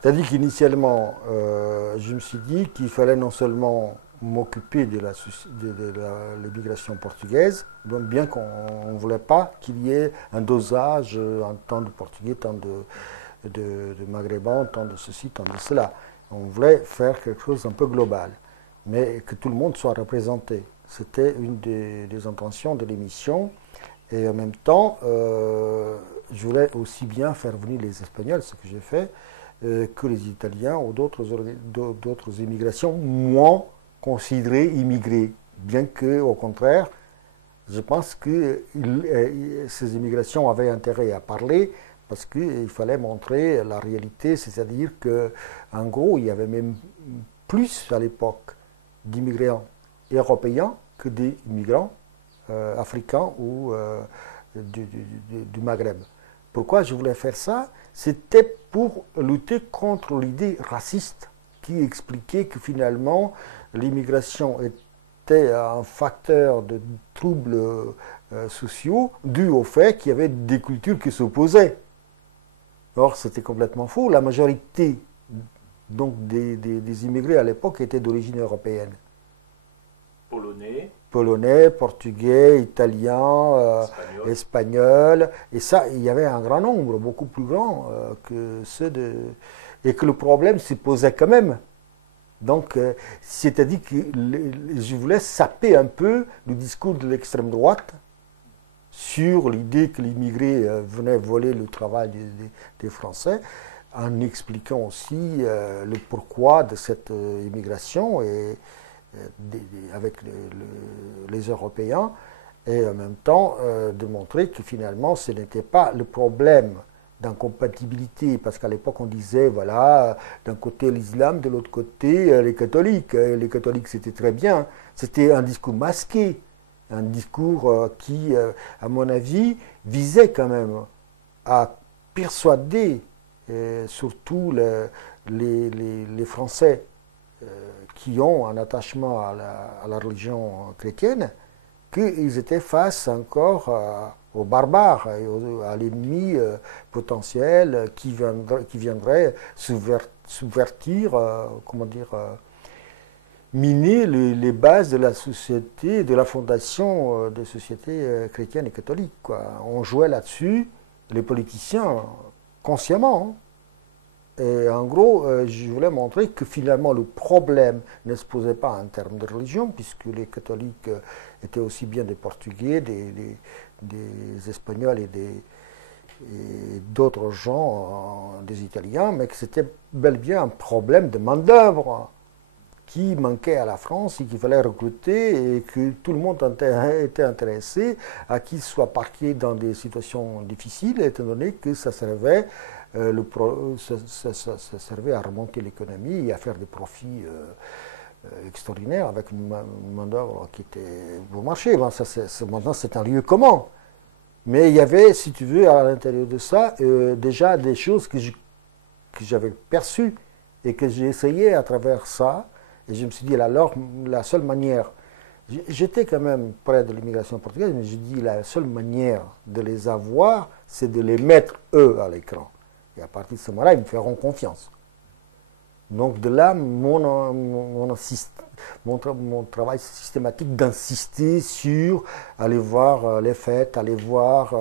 C'est-à-dire qu'initialement, je me suis dit qu'il fallait non seulement m'occuper de l'immigration portugaise, bien qu'on ne voulait pas qu'il y ait un dosage, en tant de Portugais, tant de Maghrébins, tant de ceci, tant de cela. On voulait faire quelque chose d'un peu global, mais que tout le monde soit représenté. C'était une des intentions de l'émission. Et en même temps, je voulais aussi bien faire venir les Espagnols, ce que j'ai fait, que les Italiens ou d'autres immigrations moins considérées immigrées. Bien que, au contraire, je pense que ces immigrations avaient intérêt à parler parce qu'il fallait montrer la réalité, c'est-à-dire qu'en gros, il y avait même plus à l'époque d'immigrants européens que des migrants africains ou du Maghreb. Pourquoi je voulais faire ça? C'était pour lutter contre l'idée raciste qui expliquait que finalement l'immigration était un facteur de troubles sociaux dû au fait qu'il y avait des cultures qui s'opposaient. Or, c'était complètement faux. La majorité donc, des immigrés à l'époque étaient d'origine européenne. Polonais, Polonais, portugais, italiens, espagnol. espagnols. Et ça, il y avait un grand nombre, beaucoup plus grand que ceux de... Et que le problème se posait quand même. Donc, c'est-à-dire que je voulais saper un peu le discours de l'extrême droite sur l'idée que l'immigré venait voler le travail des Français, en expliquant aussi le pourquoi de cette immigration et avec les Européens, et en même temps de montrer que finalement ce n'était pas le problème d'incompatibilité, parce qu'à l'époque on disait, voilà, d'un côté l'islam, de l'autre côté les catholiques. Et les catholiques c'était très bien, c'était un discours masqué, un discours qui, à mon avis, visait quand même à persuader surtout les Français qui ont un attachement à la religion chrétienne, qu'ils étaient face encore aux barbares et à l'ennemi potentiel qui viendrait subvertir, comment dire, miner les bases de la société, de la fondation des sociétés chrétiennes et catholiques, quoi. On jouait là-dessus, les politiciens, consciemment. Hein. Et en gros, je voulais montrer que finalement le problème ne se posait pas en termes de religion, puisque les catholiques étaient aussi bien des Portugais, des Espagnols et d'autres gens, des Italiens, mais que c'était bel et bien un problème de main-d'œuvre qui manquait à la France et qu'il fallait recruter et que tout le monde était intéressé à qu'ils soient parqués dans des situations difficiles, étant donné que ça servait ça servait à remonter l'économie et à faire des profits extraordinaires avec une main-d'œuvre qui était bon marché. Bon, maintenant, c'est un lieu commun. Mais il y avait, si tu veux, à l'intérieur de ça, déjà des choses que j'avais perçues et que j'ai essayé à travers ça. Et je me suis dit, alors, la seule manière. J'étais quand même près de l'immigration portugaise, mais je dis la seule manière de les avoir, c'est de les mettre, eux, à l'écran. Et à partir de ce moment-là, ils me feront confiance. Donc de là, mon travail systématique d'insister sur aller voir les fêtes, aller voir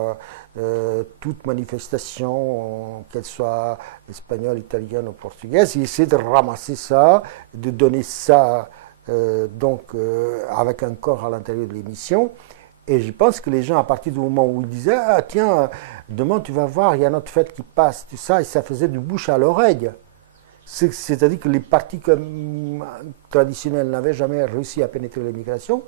toute manifestation, qu'elle soit espagnole, italienne ou portugaise, et essayer de ramasser ça, de donner ça avec un corps à l'intérieur de l'émission. Et je pense que les gens, à partir du moment où ils disaient, ah tiens, demain tu vas voir, il y a notre fête qui passe, tout ça, et ça faisait du bouche à l'oreille. C'est-à-dire que les partis traditionnels n'avaient jamais réussi à pénétrer l'immigration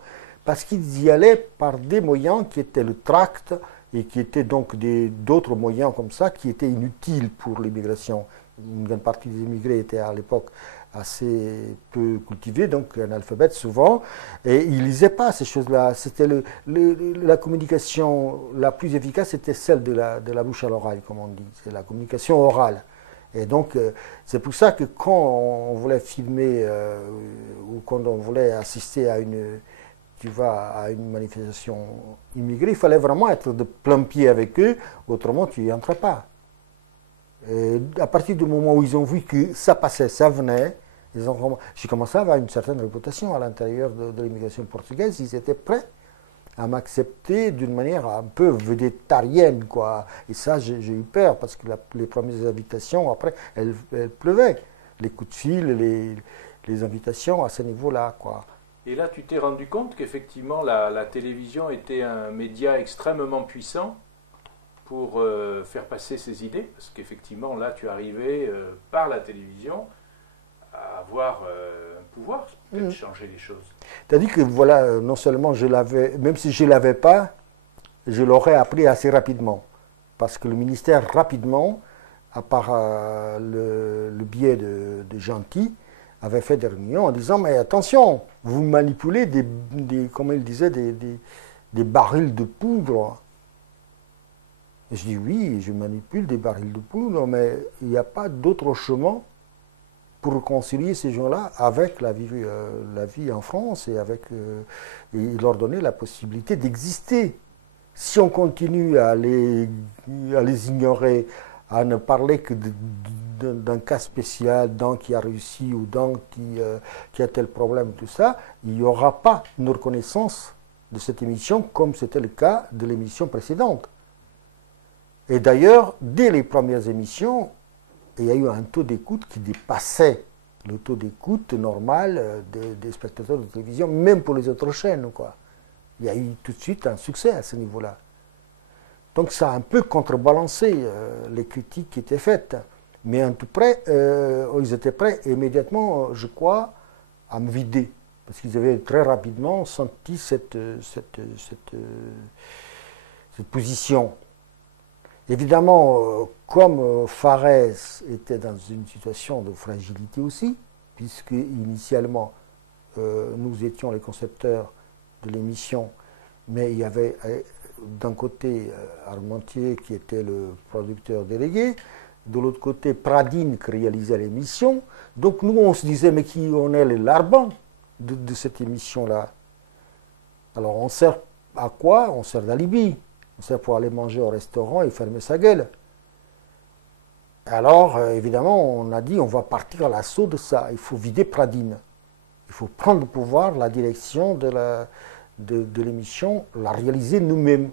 parce qu'ils y allaient par des moyens qui étaient le tract et qui étaient donc d'autres moyens comme ça qui étaient inutiles pour l'immigration. Une grande partie des immigrés étaient à l'époque assez peu cultivés, donc analphabètes souvent, et ils ne lisaient pas ces choses-là. C'était la communication la plus efficace, c'était celle de la bouche à l'oreille, comme on dit. C'est la communication orale. Et donc, c'est pour ça que quand on voulait filmer ou quand on voulait assister à une manifestation immigrée, il fallait vraiment être de plein pied avec eux, autrement tu n'y entrais pas. Et à partir du moment où ils ont vu que ça passait, ça venait, j'ai commencé à avoir une certaine réputation à l'intérieur de l'immigration portugaise. Ils étaient prêts à m'accepter d'une manière un peu végétarienne, quoi. Et ça, j'ai eu peur, parce que les premières invitations, après, elles pleuvaient. Les coups de fil, les invitations à ce niveau-là, quoi. Et là, tu t'es rendu compte qu'effectivement, la télévision était un média extrêmement puissant pour faire passer ses idées, parce qu'effectivement, là, tu arrivais par la télévision à avoir un pouvoir, peut-être changer les choses. C'est-à-dire que, voilà, non seulement je l'avais, même si je ne l'avais pas, je l'aurais appris assez rapidement. Parce que le ministère, rapidement, à part le biais de Gentil, avait fait des réunions en disant, mais attention, vous manipulez comme il disait, des barils de poudre. Et je dis, oui, je manipule des barils de poudre, mais il n'y a pas d'autre chemin pour réconcilier ces gens-là avec la vie en France et leur donner la possibilité d'exister. Si on continue à les ignorer, à ne parler que d'un cas spécial, d'un qui a réussi ou d'un qui a tel problème, tout ça, il n'y aura pas une reconnaissance de cette émission comme c'était le cas de l'émission précédente. Et d'ailleurs, dès les premières émissions, il y a eu un taux d'écoute qui dépassait le taux d'écoute normal des spectateurs de télévision, même pour les autres chaînes, quoi. Il y a eu tout de suite un succès à ce niveau-là. Donc ça a un peu contrebalancé les critiques qui étaient faites. Mais en tout près, ils étaient prêts immédiatement, je crois, à me vider. Parce qu'ils avaient très rapidement senti cette position. Évidemment, comme Fares était dans une situation de fragilité aussi, puisque initialement, nous étions les concepteurs de l'émission, mais il y avait d'un côté Armentier qui était le producteur délégué, de l'autre côté Pradine qui réalisait l'émission. Donc nous, on se disait, mais qui on est les larbins de cette émission-là? Alors on sert à quoi? On sert d'alibi. On sert pour aller manger au restaurant et fermer sa gueule. Alors, évidemment, on a dit, on va partir à l'assaut de ça. Il faut vider Pradine. Il faut prendre le pouvoir, la direction de l'émission, la réaliser nous-mêmes.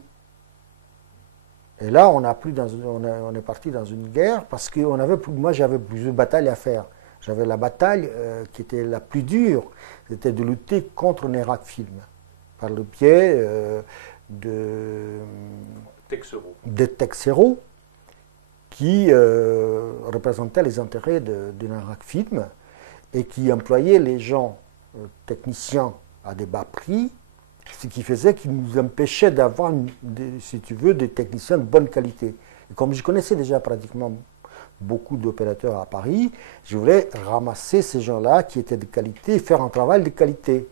Et là, on est parti dans une guerre parce que moi, j'avais plusieurs batailles à faire. J'avais la bataille qui était la plus dure, c'était de lutter contre Nérac Film, par le biais de Texero, qui représentait les intérêts de Nérac Film et qui employait les gens techniciens à des bas prix, ce qui faisait qu'il nous empêchait d'avoir, si tu veux, des techniciens de bonne qualité. Et comme je connaissais déjà pratiquement beaucoup d'opérateurs à Paris, je voulais ramasser ces gens-là qui étaient de qualité et faire un travail de qualité.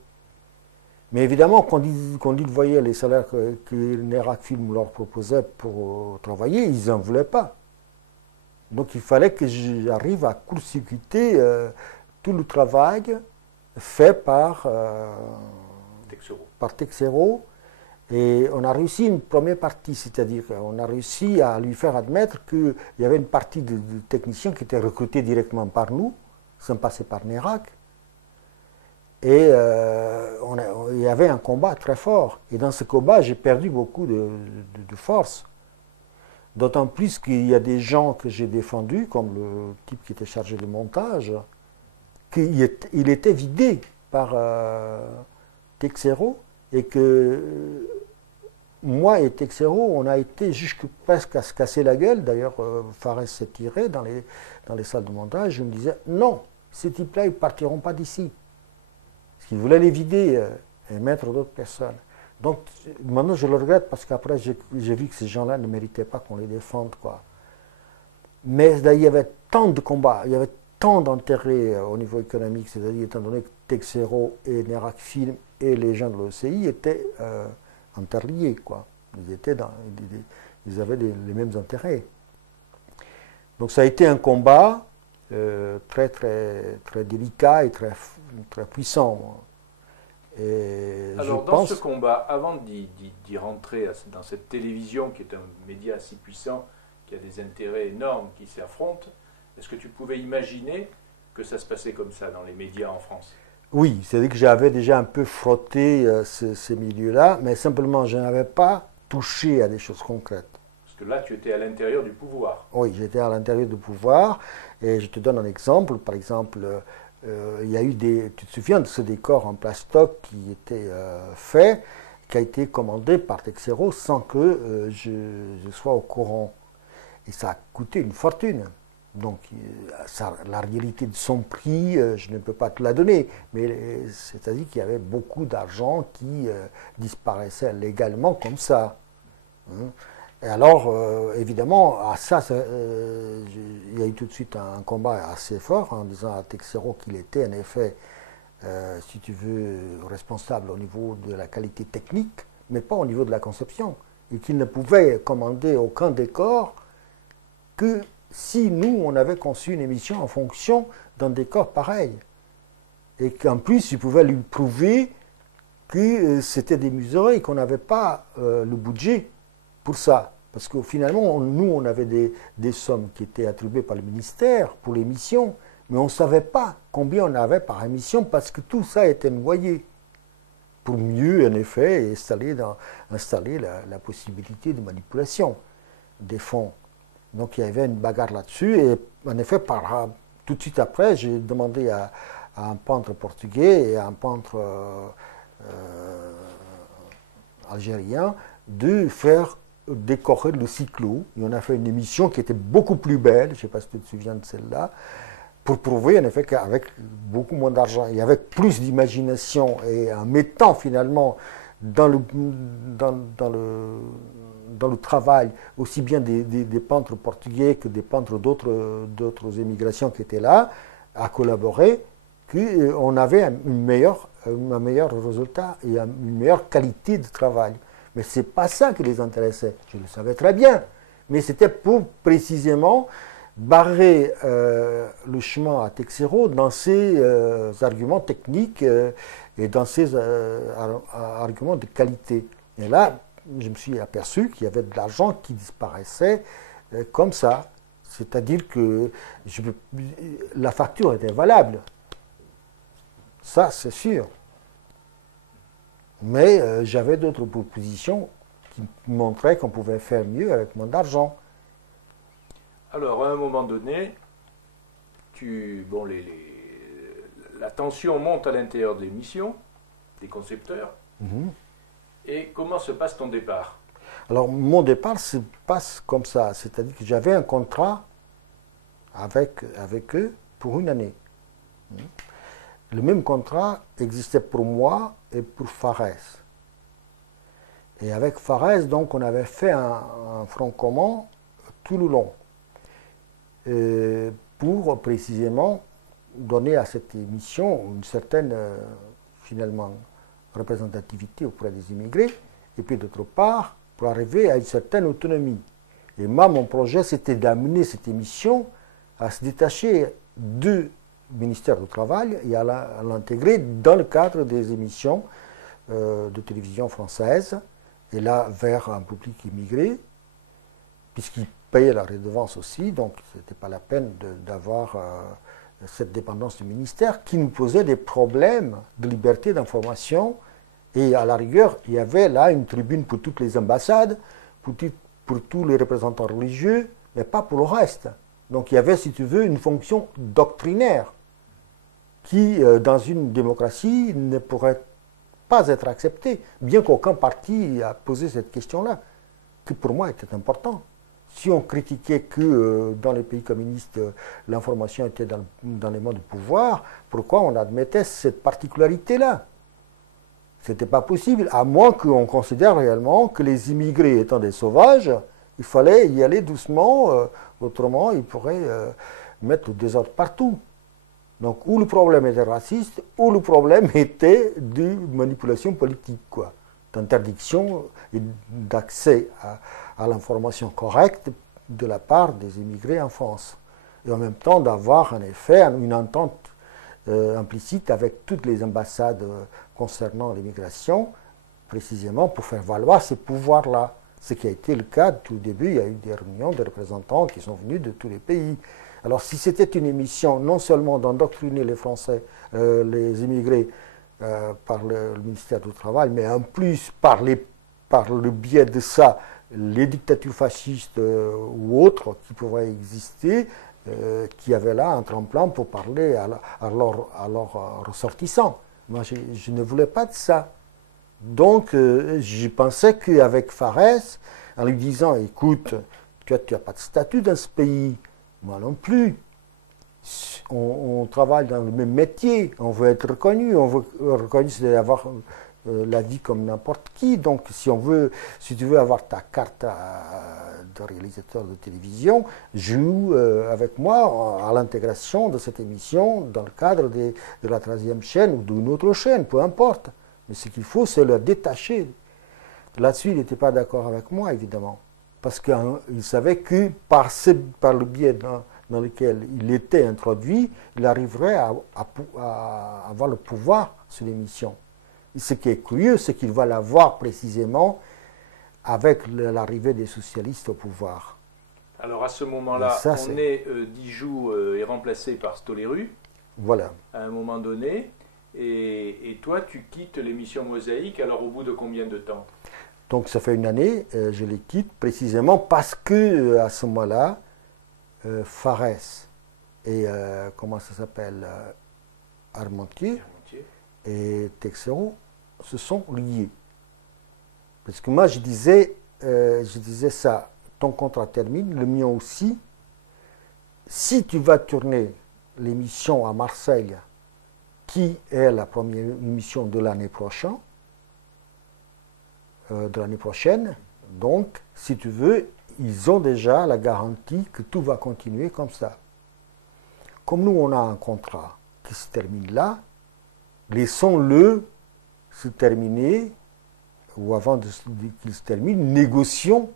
Mais évidemment, quand ils voyaient les salaires que Nérac Film leur proposait pour travailler, ils n'en voulaient pas. Donc il fallait que j'arrive à court-circuiter tout le travail fait par Texero. Et on a réussi une première partie, c'est-à-dire qu'on a réussi à lui faire admettre qu'il y avait une partie de techniciens qui étaient recrutés directement par nous, sans passer par Nérac. Et il y avait un combat très fort. Et dans ce combat, j'ai perdu beaucoup de force. D'autant plus qu'il y a des gens que j'ai défendus, comme le type qui était chargé de montage, qu'il était vidé par Texero, et que moi et Texero, on a été jusque presque à se casser la gueule. D'ailleurs, Fares s'est tiré dans les salles de montage. Je me disais, non, ces types-là, ils ne partiront pas d'ici. Parce qu'ils voulaient les vider et mettre d'autres personnes. Donc, maintenant, je le regrette parce qu'après, j'ai vu que ces gens-là ne méritaient pas qu'on les défende, quoi. Mais il y avait tant de combats, il y avait tant d'intérêts au niveau économique, c'est-à-dire étant donné que Texero et Nérac Film et les gens de l'OCI étaient interliés, quoi. Ils avaient les mêmes intérêts. Donc ça a été un combat très, très, très délicat et très, très puissant. Et alors, ce combat, avant d'y rentrer dans cette télévision qui est un média si puissant qu'il y a des intérêts énormes qui s'affrontent. Est-ce que tu pouvais imaginer que ça se passait comme ça dans les médias en France? Oui, c'est-à-dire que j'avais déjà un peu frotté ces milieux-là, mais simplement je n'avais pas touché à des choses concrètes. Parce que là, tu étais à l'intérieur du pouvoir. Oui, j'étais à l'intérieur du pouvoir, et je te donne un exemple. Par exemple, il y a eu tu te souviens de ce décor en plastoc qui était fait, qui a été commandé par Texero sans que je sois au courant. Et ça a coûté une fortune. Donc, la réalité de son prix, je ne peux pas te la donner, mais c'est-à-dire qu'il y avait beaucoup d'argent qui disparaissait légalement comme ça. Hein. Et alors, évidemment, à ça, il y a eu tout de suite un combat assez fort en disant à Texero qu'il était en effet, si tu veux, responsable au niveau de la qualité technique, mais pas au niveau de la conception, et qu'il ne pouvait commander aucun décor que si nous, on avait conçu une émission en fonction d'un décor pareil. Et qu'en plus, il pouvait lui prouver que c'était démesuré et qu'on n'avait pas le budget pour ça. Parce que finalement, nous, on avait des sommes qui étaient attribuées par le ministère pour l'émission, mais on ne savait pas combien on avait par émission parce que tout ça était noyé. Pour mieux, en effet, installer la possibilité de manipulation des fonds. Donc il y avait une bagarre là-dessus, et en effet, tout de suite après, j'ai demandé à un peintre portugais et à un peintre algérien de faire décorer le cyclo. Et on a fait une émission qui était beaucoup plus belle, je ne sais pas si tu te souviens de celle-là, pour prouver en effet qu'avec beaucoup moins d'argent et avec plus d'imagination, et en mettant finalement dans le travail aussi bien des peintres portugais que des peintres d'autres émigrations qui étaient là, à collaborer, qu'on avait un meilleur résultat et une meilleure qualité de travail. Mais ce n'est pas ça qui les intéressait, je le savais très bien, mais c'était pour précisément barrer le chemin à Texero dans ses arguments techniques et dans ses arguments de qualité. Et là, je me suis aperçu qu'il y avait de l'argent qui disparaissait comme ça. C'est-à-dire que la facture était valable. Ça, c'est sûr. Mais j'avais d'autres propositions qui montraient qu'on pouvait faire mieux avec moins d'argent. Alors, à un moment donné, la tension monte à l'intérieur de l'émission, des concepteurs. Mm-hmm. Et comment se passe ton départ? Alors, mon départ se passe comme ça. C'est-à-dire que j'avais un contrat avec eux pour une année. Le même contrat existait pour moi et pour Fares. Et avec Fares, donc, on avait fait un front commun tout le long. Pour précisément donner à cette émission une certaine, finalement, représentativité auprès des immigrés, et puis d'autre part, pour arriver à une certaine autonomie. Et moi, mon projet, c'était d'amener cette émission à se détacher du ministère du Travail et à l'intégrer dans le cadre des émissions de télévision française, et là, vers un public immigré, puisqu'ils payaient la redevance aussi, donc ce n'était pas la peine d'avoir cette dépendance du ministère qui nous posait des problèmes de liberté d'information. Et à la rigueur, il y avait là une tribune pour toutes les ambassades, pour tous les représentants religieux, mais pas pour le reste. Donc il y avait, si tu veux, une fonction doctrinaire qui, dans une démocratie, ne pourrait pas être acceptée, bien qu'aucun parti a posé cette question-là, qui pour moi était important. Si on critiquait que dans les pays communistes, l'information était dans les mains du pouvoir, pourquoi on admettait cette particularité-là? Ce n'était pas possible, à moins qu'on considère réellement que les immigrés étant des sauvages, il fallait y aller doucement, autrement ils pourraient mettre le désordre partout. Donc, ou le problème était raciste, ou le problème était de manipulation politique, quoi, d'interdiction et d'accès à l'information correcte de la part des immigrés en France. Et en même temps d'avoir en effet une entente implicite avec toutes les ambassades concernant l'immigration, précisément pour faire valoir ces pouvoirs-là. Ce qui a été le cas tout au début, il y a eu des réunions de représentants qui sont venus de tous les pays. Alors si c'était une émission non seulement d'endoctriner les Français, les immigrés, par le ministère du Travail, mais en plus par le biais de ça, les dictatures fascistes ou autres qui pourraient exister, qui avaient là un tremplin pour parler à leurs ressortissants. Moi, je ne voulais pas de ça. Donc, je pensais qu'avec Farès, en lui disant, écoute, tu n'as pas de statut dans ce pays, moi non plus. On travaille dans le même métier, on veut être reconnu, c'est d'avoir la vie comme n'importe qui. Donc, si tu veux avoir ta carte de réalisateur de télévision, joue avec moi à l'intégration de cette émission dans le cadre de la 13e chaîne ou d'une autre chaîne, peu importe. Mais ce qu'il faut, c'est le détacher. Là-dessus, il n'était pas d'accord avec moi, évidemment. Parce qu'il savait que par le biais dans lequel il était introduit, il arriverait à avoir le pouvoir sur l'émission. Ce qui est curieux, c'est qu'il va l'avoir précisément avec l'arrivée des socialistes au pouvoir. Alors à ce moment-là, Dijoux est remplacé par Stoléru, voilà, à un moment donné, et toi tu quittes l'émission Mosaïque, alors au bout de combien de temps? Donc ça fait une année, je les quitte précisément parce que à ce moment-là, Farès et comment ça s'appelle, Armentier et Texero se sont liés. Parce que moi je disais ça, ton contrat termine, le mien aussi. Si tu vas tourner l'émission à Marseille, qui est la première émission de l'année prochaine, donc si tu veux, ils ont déjà la garantie que tout va continuer comme ça. Comme nous, on a un contrat qui se termine là, laissons-le se terminer, ou avant qu'il se termine, négocions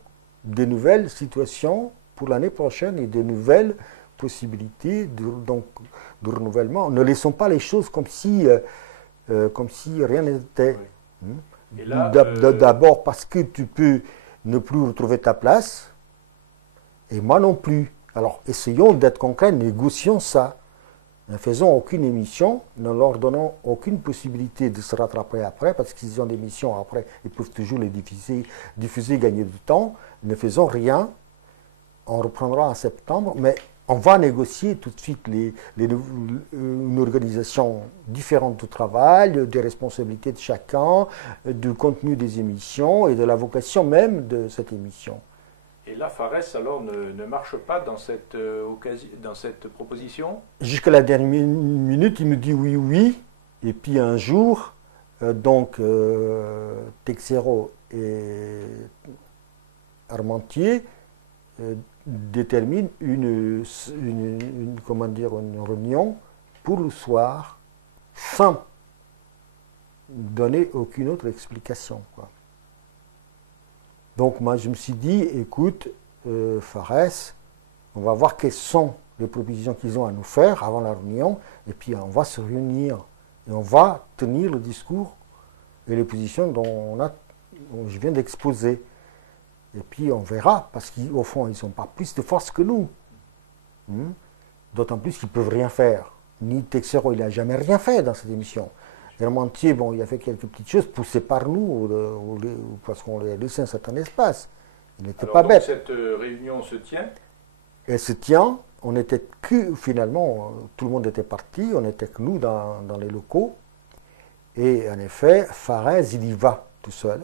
de nouvelles situations pour l'année prochaine et de nouvelles possibilités de renouvellement. Ne laissons pas les choses comme si rien n'était. Oui. D'abord parce que tu peux ne plus retrouver ta place, et moi non plus. Alors essayons d'être concrets, négocions ça. Ne faisons aucune émission, ne leur donnons aucune possibilité de se rattraper après, parce qu'ils ont des émissions après, ils peuvent toujours les diffuser, gagner du temps. Ne faisons rien, on reprendra en septembre, mais on va négocier tout de suite une organisation différente du travail, des responsabilités de chacun, du contenu des émissions et de la vocation même de cette émission. Et là, Farès, alors, ne marche pas dans cette proposition? Jusqu'à la dernière minute, il me dit oui, oui. Et puis un jour, Texero et Armentier déterminent une réunion pour le soir, sans donner aucune autre explication, quoi. Donc moi je me suis dit, écoute, Farès, on va voir quelles sont les propositions qu'ils ont à nous faire avant la réunion, et puis on va se réunir, et on va tenir le discours et les positions dont je viens d'exposer. Et puis on verra, parce qu'au fond, ils n'ont pas plus de force que nous. D'autant plus qu'ils ne peuvent rien faire. Ni Texero, il n'a jamais rien fait dans cette émission. Armentier, bon, il a fait quelques petites choses poussées par nous, parce qu'on lui a laissé un certain espace. Il n'était pas bête. Cette réunion se tient? Elle se tient. On n'était que, finalement, tout le monde était parti, on n'était que nous dans les locaux. Et en effet, Farès, il y va tout seul.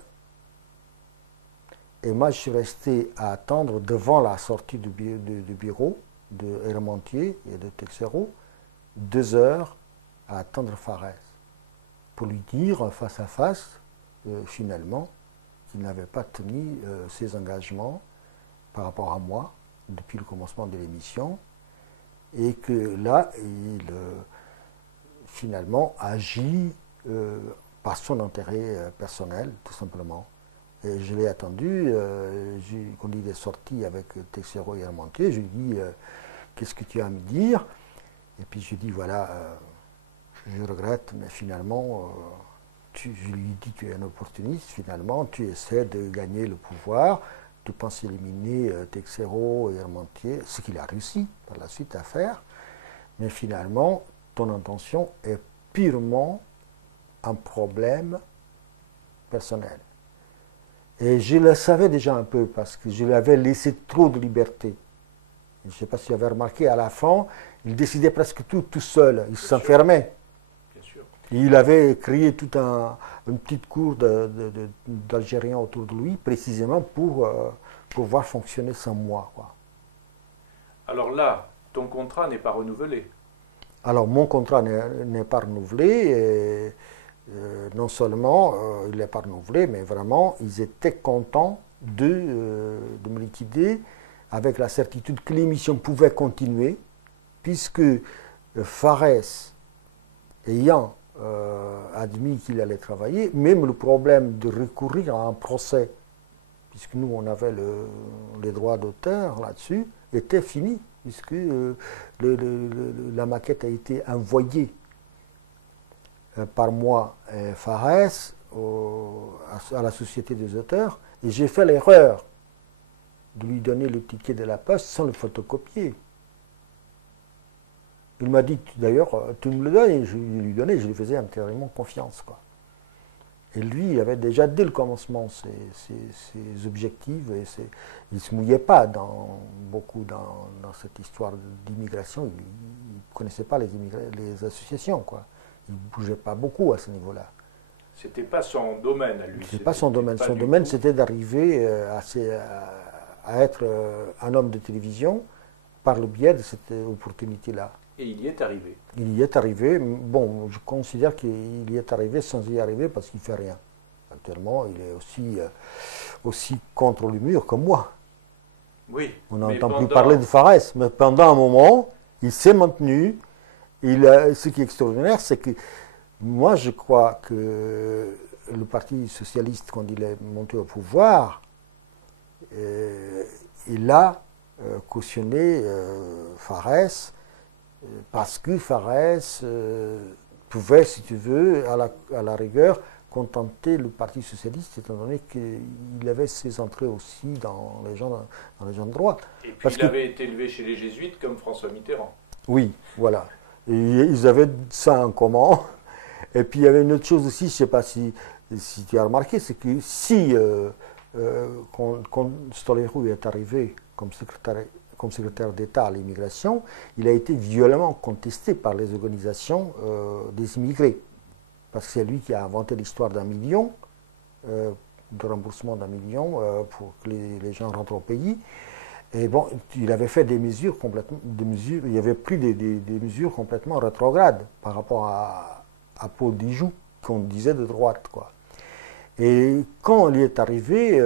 Et moi, je suis resté à attendre devant la sortie du bureau de Armentier et de Texero, 2 heures à attendre Farès, pour lui dire face à face, finalement, qu'il n'avait pas tenu ses engagements par rapport à moi depuis le commencement de l'émission, et que là, il finalement agit par son intérêt personnel, tout simplement. Et je l'ai attendu, quand il est sorti avec Texero et Armentier, je lui ai dit qu'est-ce que tu as à me dire? Et puis je lui ai dit voilà, je regrette, mais finalement, je lui dis tu es un opportuniste, finalement, tu essaies de gagner le pouvoir, tu penses éliminer Texero et Armentier, ce qu'il a réussi par la suite à faire, mais finalement, ton intention est purement un problème personnel. Et je le savais déjà un peu parce que je lui avais laissé trop de liberté. Je ne sais pas si tu avais remarqué, à la fin, il décidait presque tout seul, il s'enfermait. Il avait créé toute une petite cour d'Algériens autour de lui, précisément pour pouvoir fonctionner sans moi, quoi. Alors là, ton contrat n'est pas renouvelé. Alors mon contrat n'est pas renouvelé, et, non seulement il n'est pas renouvelé, mais vraiment ils étaient contents de me liquider avec la certitude que l'émission pouvait continuer, puisque Fares, ayant admis qu'il allait travailler, même le problème de recourir à un procès, puisque nous on avait les droits d'auteur là-dessus, était fini, puisque la maquette a été envoyée par moi et Fares à la Société des auteurs, et j'ai fait l'erreur de lui donner le ticket de la poste sans le photocopier. Il m'a dit, d'ailleurs, tu me le donnes, et je lui donnais, je lui faisais intérieurement confiance, quoi. Et lui, il avait déjà, dès le commencement, ses objectifs, et il ne se mouillait pas beaucoup dans cette histoire d'immigration, il ne connaissait pas les associations, quoi. Il ne bougeait pas beaucoup à ce niveau-là. C'était pas son domaine à lui. C'était pas son domaine. Son domaine, c'était d'arriver à être un homme de télévision par le biais de cette opportunité-là. Et il y est arrivé. Il y est arrivé. Bon, je considère qu'il y est arrivé sans y arriver parce qu'il ne fait rien. Actuellement, il est aussi contre le mur comme moi. Oui. On n'entend plus parler de Fares, mais pendant un moment, il s'est maintenu. Ce qui est extraordinaire, c'est que moi, je crois que le Parti socialiste, quand il est monté au pouvoir, il a cautionné Fares parce que Fares pouvait, si tu veux, à la rigueur, contenter le Parti socialiste, étant donné qu'il avait ses entrées aussi dans les gens de droite. Et puis il avait été élevé chez les jésuites comme François Mitterrand. Oui, voilà. Et ils avaient ça en commun. Et puis il y avait une autre chose aussi, je ne sais pas si tu as remarqué, c'est que quand Stollerou est arrivé comme secrétaire d'État à l'immigration, il a été violemment contesté par les organisations des immigrés. Parce que c'est lui qui a inventé l'histoire d'un million, de remboursement d'un million pour que les gens rentrent au pays. Et bon, il avait fait des mesures il avait pris des mesures complètement rétrogrades par rapport à Paul Dijoux, qu'on disait de droite, quoi. Et quand il est arrivé,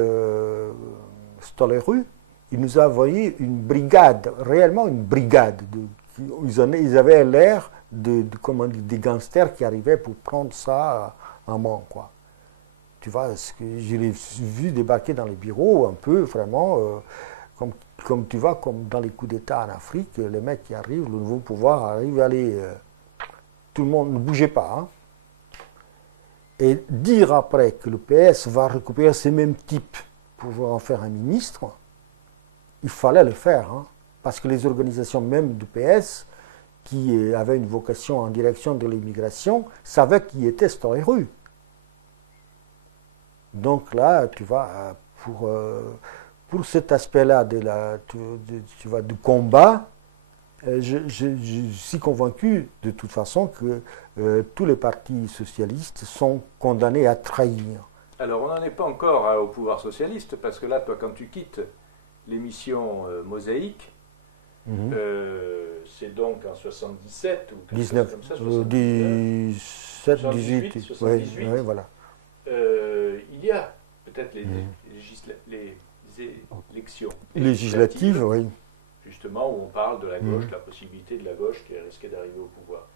Stollerud, il nous a envoyé une brigade, réellement une brigade. Ils avaient l'air des gangsters qui arrivaient pour prendre ça en main, quoi. Tu vois, je l'ai vu débarquer dans les bureaux un peu, vraiment, comme tu vois, comme dans les coups d'État en Afrique, les mecs qui arrivent, le nouveau pouvoir arrive, allez, tout le monde ne bougeait pas, hein. Et dire après que le PS va récupérer ces mêmes types pour en faire un ministre, il fallait le faire, hein, parce que les organisations même du PS, qui avaient une vocation en direction de l'immigration, savaient qui était Stollerud. Donc là, tu vois, pour cet aspect-là du combat, je suis convaincu de toute façon que tous les partis socialistes sont condamnés à trahir. Alors on n'en est pas encore au pouvoir socialiste, parce que là, toi, quand tu quittes l'émission Mosaïque, c'est donc en 77 ou quelque chose comme ça, 17, 18, 78, oui, voilà. Il y a peut-être les élections législatives, oui. Justement, où on parle de la gauche, la possibilité de la gauche qui risquait d'arriver au pouvoir.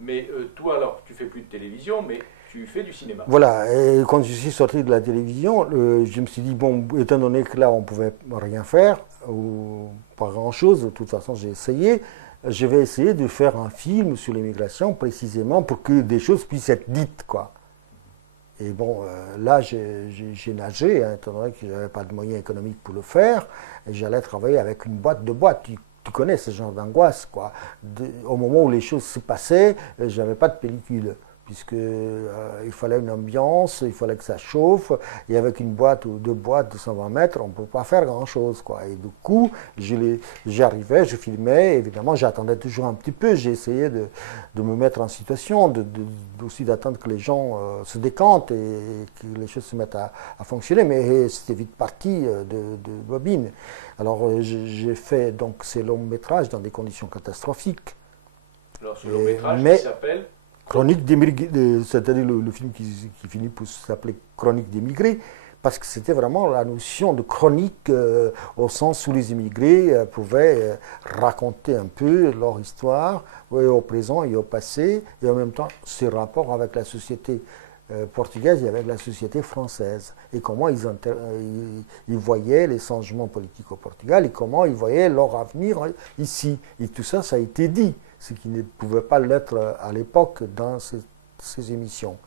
Mais toi, alors, tu fais plus de télévision, mais tu fais du cinéma. Voilà, et quand je suis sorti de la télévision, je me suis dit, bon, étant donné que là, on ne pouvait rien faire, ou pas grand-chose, de toute façon, j'ai essayé, je vais essayer de faire un film sur l'immigration, précisément pour que des choses puissent être dites, quoi. Et bon, là, j'ai nagé, hein, étant donné que je n'avais pas de moyens économiques pour le faire, et j'allais travailler avec une boîte de boîtes. Tu connais ce genre d'angoisse, quoi. Au moment où les choses se passaient, je n'avais pas de pellicule, puisque il fallait une ambiance, il fallait que ça chauffe, et avec une boîte ou deux boîtes de 120 mètres, on ne peut pas faire grand-chose, quoi. Et du coup, j'arrivais, je filmais, évidemment, j'attendais toujours un petit peu, j'ai essayé de me mettre en situation, aussi d'attendre que les gens se décantent et que les choses se mettent à fonctionner, mais c'était vite parti de bobine. Alors j'ai fait donc ces longs métrages dans des conditions catastrophiques. Alors ce long métrage qui s'appelle Chronique d'émigrés, c'est-à-dire le film qui finit pour s'appeler Chronique d'émigrés, parce que c'était vraiment la notion de chronique au sens où les immigrés pouvaient raconter un peu leur histoire, au présent et au passé, et en même temps ce rapport avec la société portugaise et avec la société française, et comment ils voyaient les changements politiques au Portugal, et comment ils voyaient leur avenir ici. Et tout ça, ça a été dit, ce qui ne pouvait pas l'être à l'époque dans ces émissions.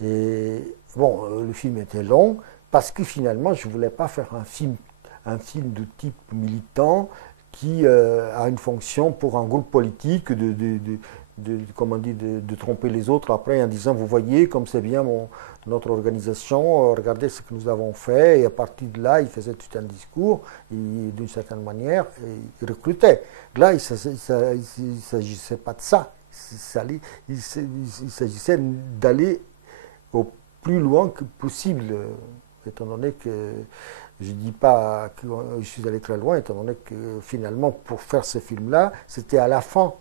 Et bon, le film était long, parce que finalement, je ne voulais pas faire un film de type militant qui a une fonction pour un groupe politique comment dire, de tromper les autres après en disant, vous voyez comme c'est bien notre organisation, regardez ce que nous avons fait, et à partir de là, il faisait tout un discours, et d'une certaine manière, il recrutait. Là, il ne s'agissait pas de ça, il s'agissait d'aller au plus loin que possible, étant donné que je ne dis pas que je suis allé très loin, étant donné que finalement, pour faire ce film-là, c'était à la fin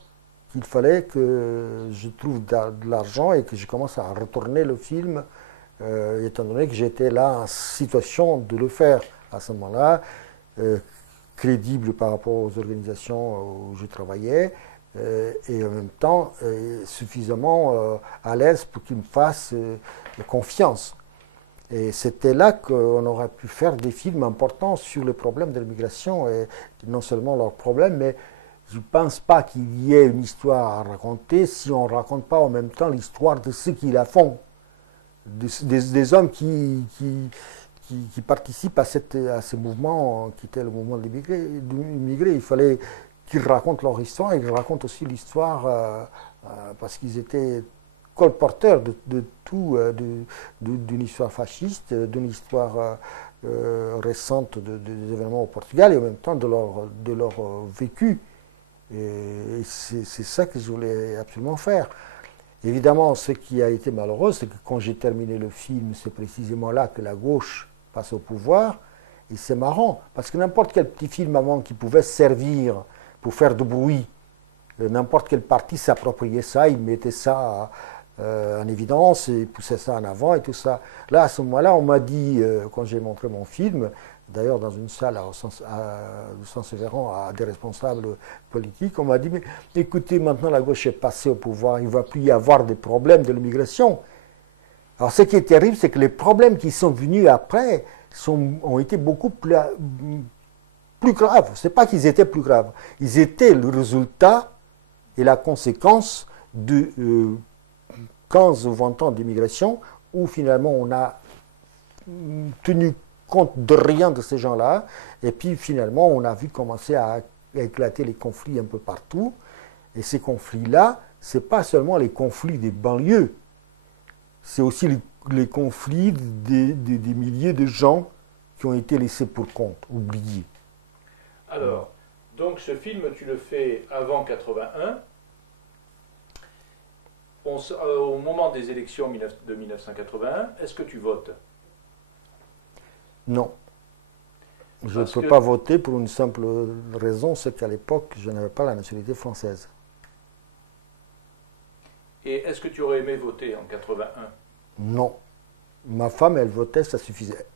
qu'il fallait que je trouve de l'argent et que je commence à retourner le film, étant donné que j'étais là en situation de le faire à ce moment-là, crédible par rapport aux organisations où je travaillais, et en même temps suffisamment à l'aise pour qu'ils me fassent confiance. Et c'était là qu'on aurait pu faire des films importants sur les problèmes de l'immigration, et non seulement leurs problèmes, mais je ne pense pas qu'il y ait une histoire à raconter si on ne raconte pas en même temps l'histoire de ceux qui la font, des hommes qui participent à ce mouvement qui était le mouvement de l'immigré. Il fallait qu'ils racontent leur histoire, et qu'ils racontent aussi l'histoire parce qu'ils étaient colporteurs de tout, d'une histoire fasciste, d'une histoire récente des événements au Portugal, et en même temps de leur vécu. Et c'est ça que je voulais absolument faire. Évidemment, ce qui a été malheureux, c'est que quand j'ai terminé le film, c'est précisément là que la gauche passe au pouvoir. Et c'est marrant, parce que n'importe quel petit film avant qui pouvait servir pour faire du bruit, n'importe quel parti s'appropriait ça, il mettait ça en évidence, et poussait ça en avant et tout ça. Là, à ce moment-là, on m'a dit, quand j'ai montré mon film, d'ailleurs dans une salle au Saint-Séverin à des responsables politiques, on m'a dit, mais écoutez, maintenant la gauche est passée au pouvoir, il ne va plus y avoir des problèmes de l'immigration. Alors ce qui est terrible, c'est que les problèmes qui sont venus après ont été beaucoup plus graves. Ce n'est pas qu'ils étaient plus graves, ils étaient le résultat et la conséquence de 15 ou 20 ans d'immigration, où finalement on a tenu compte de rien de ces gens-là, et puis finalement on a vu commencer à éclater les conflits un peu partout, et ces conflits-là, ce n'est pas seulement les conflits des banlieues, c'est aussi les conflits des milliers de gens qui ont été laissés pour compte, oubliés. Alors, donc ce film, tu le fais avant 81. Au moment des élections de 1981, est-ce que tu votes? Non. Je ne peux pas voter pour une simple raison, c'est qu'à l'époque, je n'avais pas la nationalité française. Et est-ce que tu aurais aimé voter en 81? Non. Ma femme, elle votait, ça suffisait.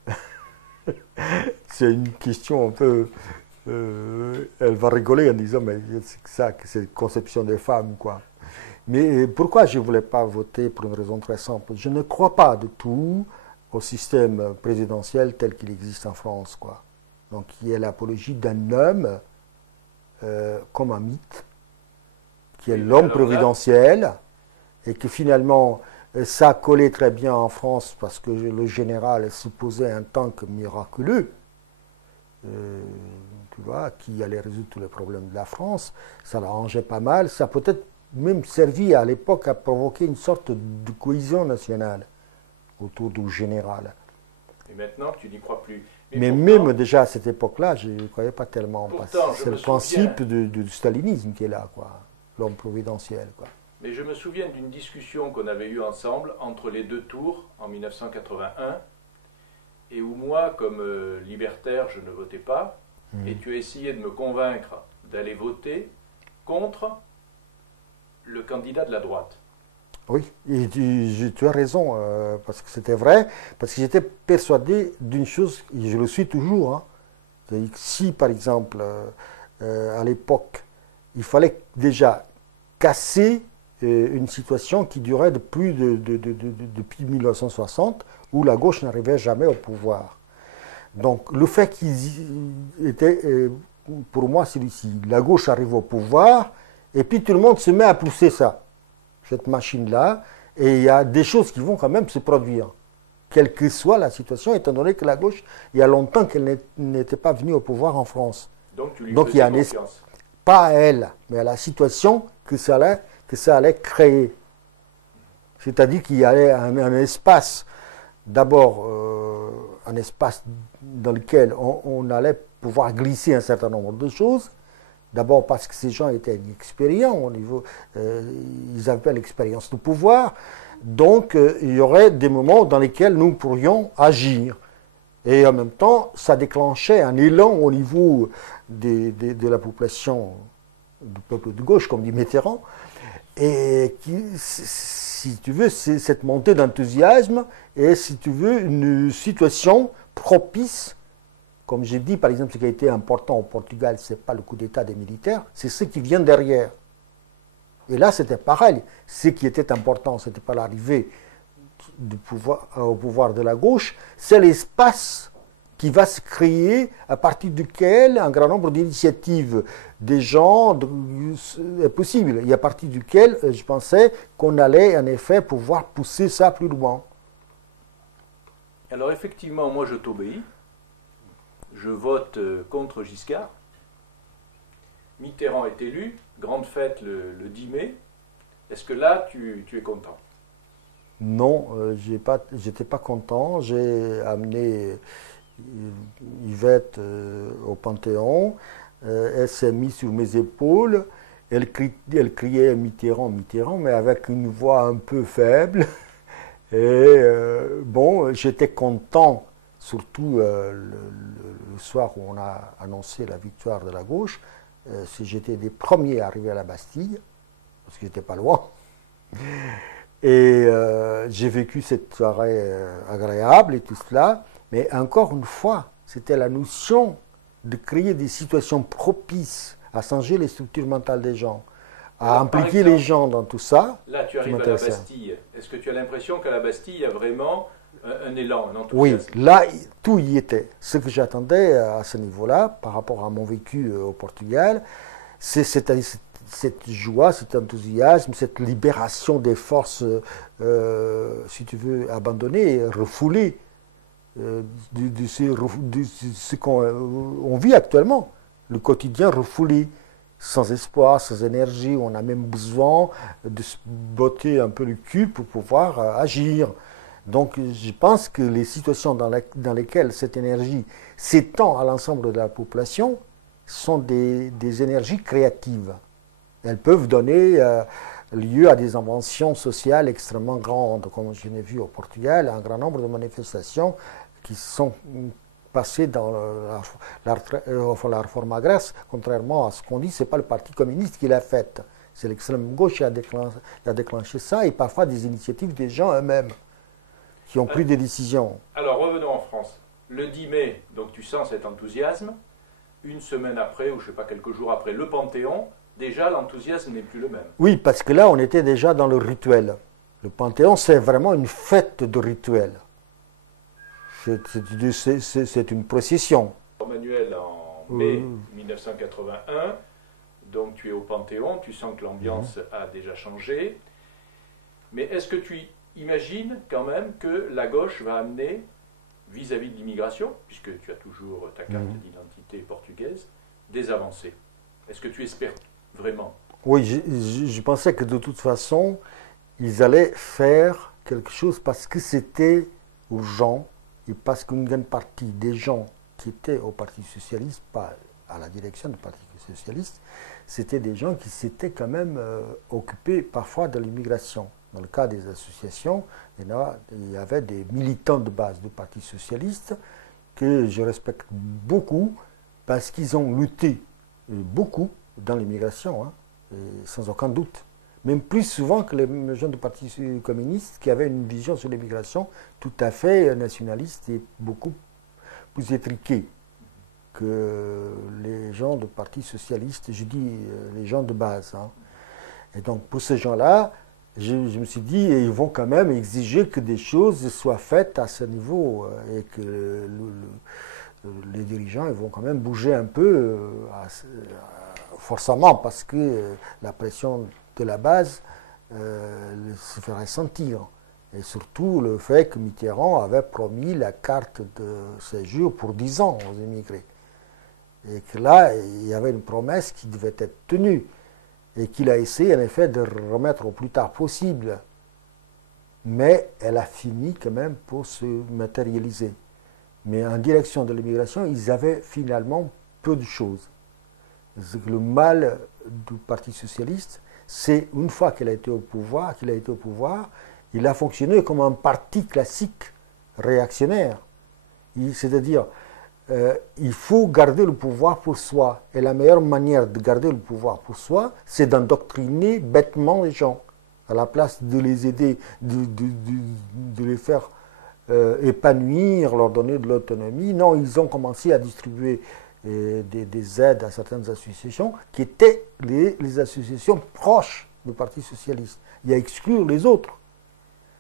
C'est une question un peu... elle va rigoler en disant, mais c'est ça, c'est une conception des femmes, quoi. Mais pourquoi je ne voulais pas voter? Pour une raison très simple. Je ne crois pas du tout au système présidentiel tel qu'il existe en France, quoi. Donc, il y a l'apologie d'un homme comme un mythe, qui est l'homme providentiel, et que finalement, Ça collait très bien en France parce que le général supposait un tank miraculeux, euh, tu vois, qui allait résoudre tous les problèmes de la France. Ça l'arrangeait pas mal. Ça a peut-être même servi à l'époque à provoquer une sorte de cohésion nationale autour du général. Et maintenant, tu n'y crois plus. Mais pourtant, même déjà à cette époque-là, je ne croyais pas tellement. Pourtant, C'est le principe du stalinisme qui est là, quoi. L'homme providentiel, quoi. mais je me souviens d'une discussion qu'on avait eue ensemble entre les deux tours en 1981, et où moi, comme libertaire, je ne votais pas, et tu as essayé de me convaincre d'aller voter contre le candidat de la droite. Oui, et tu as raison, parce que c'était vrai, parce que j'étais persuadé d'une chose, et je le suis toujours, hein. C'est-à-dire que si, par exemple, à l'époque, il fallait déjà casser une situation qui durait depuis 1960, où la gauche n'arrivait jamais au pouvoir. Donc le fait qu'ils étaient, pour moi, celui-ci, la gauche arrive au pouvoir, et puis tout le monde se met à pousser ça, cette machine-là, et il y a des choses qui vont quand même se produire, quelle que soit la situation, étant donné que la gauche, il y a longtemps qu'elle n'était pas venue au pouvoir en France. Donc tu lui Donc il y a faisais confiance. pas à elle, mais à la situation que ça allait créer. C'est-à-dire qu'il y avait un espace, d'abord un espace dans lequel on allait pouvoir glisser un certain nombre de choses. D'abord parce que ces gens étaient inexpérients au niveau, ils n'avaient pas l'expérience du pouvoir. Donc il y aurait des moments dans lesquels nous pourrions agir. Et en même temps, ça déclenchait un élan au niveau de la population, du peuple de gauche, comme dit Mitterrand. Et si tu veux, c'est cette montée d'enthousiasme et, si tu veux, une situation propice. Comme j'ai dit, par exemple, ce qui a été important au Portugal, ce n'est pas le coup d'État des militaires, c'est ce qui vient derrière. Et là, c'était pareil. Ce qui était important, ce n'était pas l'arrivée au pouvoir de la gauche, c'est l'espace qui va se créer à partir duquel un grand nombre d'initiatives des gens est possible, et à partir duquel je pensais qu'on allait en effet pouvoir pousser ça plus loin. Alors effectivement, moi je t'obéis. Je vote contre Giscard. Mitterrand est élu, grande fête le 10 mai. Est-ce que là, tu es content? Non, j'étais pas content. J'ai amené Yvette au Panthéon. Elle s'est mise sur mes épaules. Elle criait Mitterrand, Mitterrand, mais avec une voix un peu faible. Et bon, j'étais content, surtout le soir où on a annoncé la victoire de la gauche, si j'étais des premiers à arriver à la Bastille, parce que j'étais pas loin. Et j'ai vécu cette soirée agréable et tout cela, mais encore une fois, c'était la notion de créer des situations propices à changer les structures mentales des gens, à Alors, impliquer exemple, les gens dans tout ça. là, tu arrives à la Bastille. Est-ce que tu as l'impression qu'à la Bastille, il y a vraiment un élan, un enthousiasme? Oui, là, tout y était. Ce que j'attendais à ce niveau-là, par rapport à mon vécu au Portugal, c'est cette joie, cet enthousiasme, cette libération des forces, si tu veux, abandonnées, refoulées, de ce qu'on vit actuellement. Le quotidien refoulé, sans espoir, sans énergie, on a même besoin de se botter un peu le cul pour pouvoir agir. Donc je pense que les situations dans lesquelles cette énergie s'étend à l'ensemble de la population sont des énergies créatives. Elles peuvent donner lieu à des inventions sociales extrêmement grandes, comme je l'ai vu au Portugal, un grand nombre de manifestations qui sont passées dans la réforme agraire, contrairement à ce qu'on dit, ce n'est pas le Parti communiste qui l'a faite, c'est l'extrême gauche qui a déclenché ça, et parfois des initiatives des gens eux-mêmes qui ont pris des décisions. Alors revenons en France. Le 10 mai, donc tu sens cet enthousiasme. Une semaine après, ou je ne sais pas, quelques jours après, le Panthéon, déjà l'enthousiasme n'est plus le même. Oui, parce que là, on était déjà dans le rituel. Le Panthéon, c'est vraiment une fête de rituel. C'est une procession. Manuel, en mai 1981, donc tu es au Panthéon, tu sens que l'ambiance a déjà changé. Mais est-ce que tu imagine quand même que la gauche va amener, vis-à-vis de l'immigration, puisque tu as toujours ta carte d'identité portugaise, des avancées. Est-ce que tu espères vraiment? Oui, je pensais que de toute façon, ils allaient faire quelque chose parce que c'était urgent et parce qu'une grande partie des gens qui étaient au Parti socialiste, pas à la direction du Parti socialiste, c'était des gens qui s'étaient quand même occupés parfois de l'immigration. Dans le cas des associations, il y avait des militants de base du Parti socialiste que je respecte beaucoup parce qu'ils ont lutté beaucoup dans l'immigration, hein, sans aucun doute. Même plus souvent que les gens du Parti communiste qui avaient une vision sur l'immigration tout à fait nationaliste et beaucoup plus étriquée que les gens du Parti socialiste, je dis les gens de base. Hein. Et donc pour ces gens-là, je me suis dit, ils vont quand même exiger que des choses soient faites à ce niveau et que les dirigeants ils vont quand même bouger un peu forcément parce que la pression de la base se ferait sentir. Et surtout le fait que Mitterrand avait promis la carte de séjour pour 10 ans aux immigrés. Et que là, il y avait une promesse qui devait être tenue. Et qu'il a essayé en effet de remettre au plus tard possible. Mais elle a fini quand même pour se matérialiser. Mais en direction de l'immigration, ils avaient finalement peu de choses. Le mal du Parti socialiste, c'est une fois qu'il a été au pouvoir, il a fonctionné comme un parti classique réactionnaire. C'est-à-dire, il faut garder le pouvoir pour soi. Et la meilleure manière de garder le pouvoir pour soi, c'est d'endoctriner bêtement les gens. À la place de les aider, de les faire épanouir, leur donner de l'autonomie. Non, ils ont commencé à distribuer des aides à certaines associations qui étaient les associations proches du Parti socialiste. Et à exclure les autres.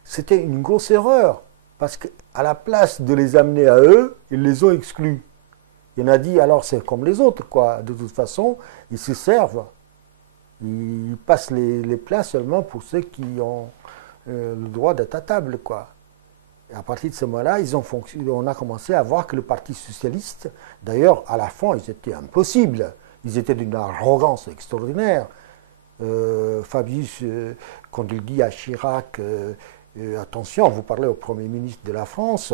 C'était une grosse erreur. Parce qu'à la place de les amener à eux, ils les ont exclus. Il en a dit, alors c'est comme les autres, quoi. De toute façon, ils se servent. Ils passent les plats seulement pour ceux qui ont le droit d'être à table, quoi. Et à partir de ce moment-là, on a commencé à voir que le Parti socialiste, d'ailleurs, à la fin, ils étaient impossibles. Ils étaient d'une arrogance extraordinaire. Fabius, quand il dit à Chirac... attention, vous parlez au Premier ministre de la France,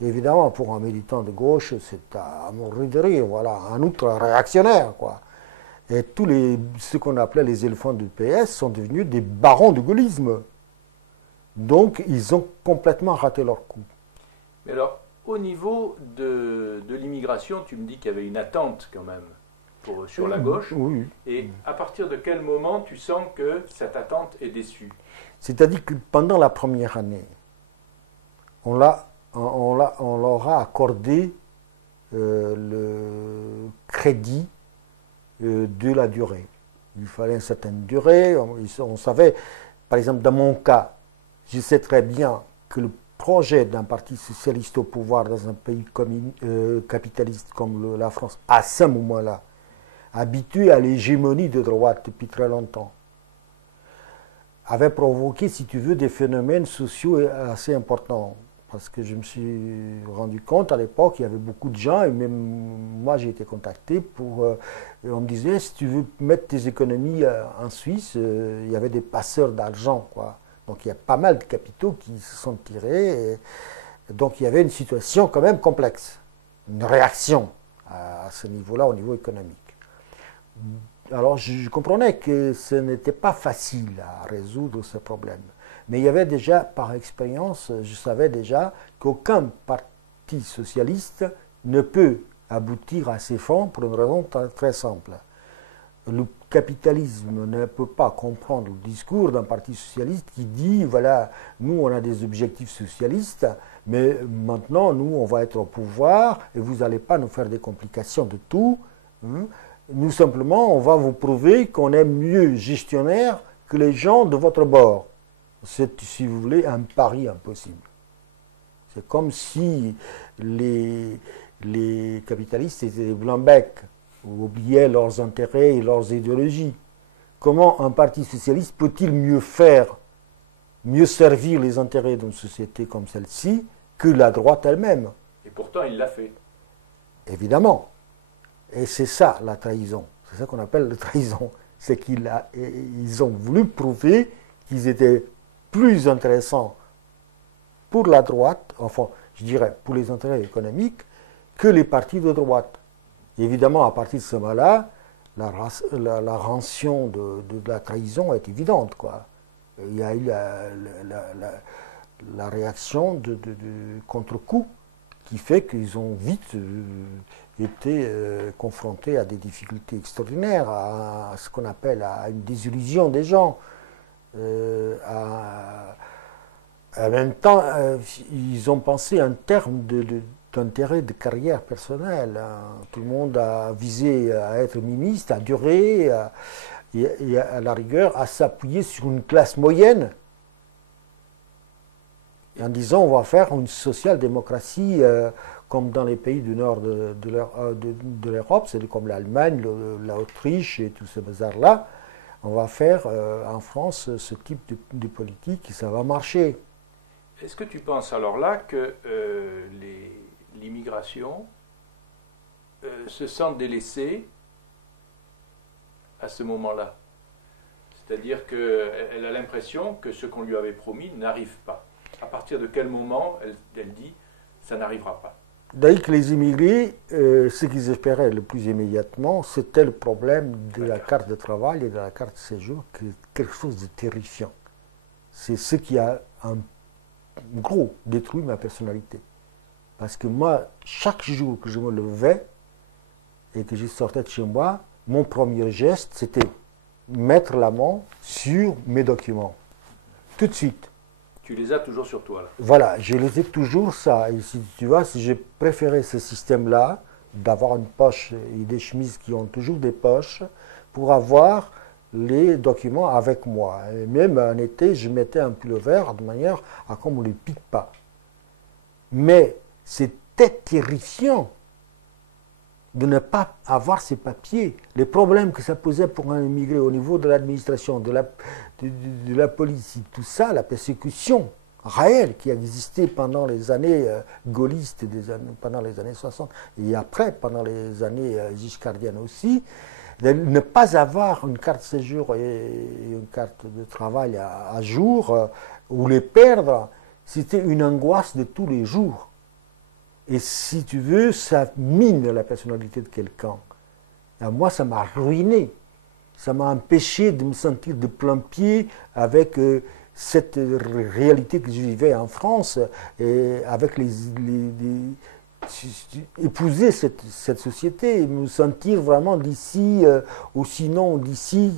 évidemment, pour un militant de gauche, c'est à mourir de rire, voilà, un outre réactionnaire, quoi. Et tous ceux qu'on appelait les éléphants du PS sont devenus des barons du gaullisme. Donc, ils ont complètement raté leur coup. Mais alors, au niveau de l'immigration, tu me dis qu'il y avait une attente quand même sur la gauche. Oui. Et à partir de quel moment tu sens que cette attente est déçue? C'est-à-dire que pendant la première année, on leur a accordé le crédit de la durée. Il fallait une certaine durée. On savait, par exemple, dans mon cas, je sais très bien que le projet d'un parti socialiste au pouvoir dans un pays capitaliste comme la France, à ce moment-là, habitué à l'hégémonie de droite depuis très longtemps, avait provoqué, si tu veux, des phénomènes sociaux assez importants. Parce que je me suis rendu compte à l'époque, il y avait beaucoup de gens, et même moi j'ai été contacté pour... on me disait, si tu veux mettre tes économies en Suisse, il y avait des passeurs d'argent, quoi. Donc il y a pas mal de capitaux qui se sont tirés. Donc il y avait une situation quand même complexe, une réaction à ce niveau-là, au niveau économique. Alors je comprenais que ce n'était pas facile à résoudre ce problème. Mais il y avait déjà, par expérience, je savais déjà qu'aucun parti socialiste ne peut aboutir à ses fonds pour une raison très simple. Le capitalisme ne peut pas comprendre le discours d'un parti socialiste qui dit, voilà, nous on a des objectifs socialistes, mais maintenant nous on va être au pouvoir et vous n'allez pas nous faire des complications de tout. Nous simplement on va vous prouver qu'on est mieux gestionnaire que les gens de votre bord. C'est, si vous voulez, un pari impossible. C'est comme si les capitalistes étaient des blancs-becs, ou oubliaient leurs intérêts et leurs idéologies. Comment un parti socialiste peut-il mieux faire mieux servir les intérêts d'une société comme celle-ci que la droite elle-même. Et pourtant, il l'a fait. Évidemment. Et c'est ça la trahison. C'est ça qu'on appelle la trahison. C'est qu'ils ont voulu prouver qu'ils étaient plus intéressants pour la droite, enfin, je dirais, pour les intérêts économiques, que les partis de droite. Évidemment, à partir de ce moment-là, la rançon de la trahison est évidente, quoi. Il y a eu la réaction de contre-coup qui fait qu'ils ont vite été confrontés à des difficultés extraordinaires, à ce qu'on appelle à une désillusion des gens. En même temps, ils ont pensé en termes d'intérêt de carrière personnelle. Tout le monde a visé à être ministre, à durer, et à la rigueur à s'appuyer sur une classe moyenne en disant on va faire une social-démocratie comme dans les pays du nord de l'Europe, c'est comme l'Allemagne, l'Autriche et tout ce bazar-là. On va faire en France ce type de politique et ça va marcher. Est-ce que tu penses alors là que l'immigration se sent délaissée à ce moment-là? C'est-à-dire qu'elle a l'impression que ce qu'on lui avait promis n'arrive pas. À partir de quel moment elle dit ça n'arrivera pas? D'ailleurs que les immigrés, ce qu'ils espéraient le plus immédiatement, c'était le problème de la carte de travail et de la carte de séjour, qui est quelque chose de terrifiant. C'est ce qui a un gros détruit ma personnalité. Parce que moi, chaque jour que je me levais et que je sortais de chez moi, mon premier geste, c'était mettre la main sur mes documents. Tout de suite. Tu les as toujours sur toi, là. Voilà, je les ai toujours ça. Et si tu vois, si j'ai préféré ce système-là, d'avoir une poche et des chemises qui ont toujours des poches, pour avoir les documents avec moi. Et même en été, je mettais un pull vert de manière à qu'on ne les pique pas. Mais c'était terrifiant de ne pas avoir ces papiers. Les problèmes que ça posait pour un immigré au niveau de l'administration, de la police, tout ça, la persécution réelle qui a existé pendant les années gaullistes, pendant les années 60 et après, pendant les années giscardiennes aussi, de ne pas avoir une carte de séjour et une carte de travail à jour, ou les perdre, c'était une angoisse de tous les jours. Et si tu veux, ça mine la personnalité de quelqu'un. Moi, ça m'a ruiné. Ça m'a empêché de me sentir de plein pied avec cette réalité que je vivais en France, et avec épouser cette société, me sentir vraiment d'ici, ou sinon d'ici.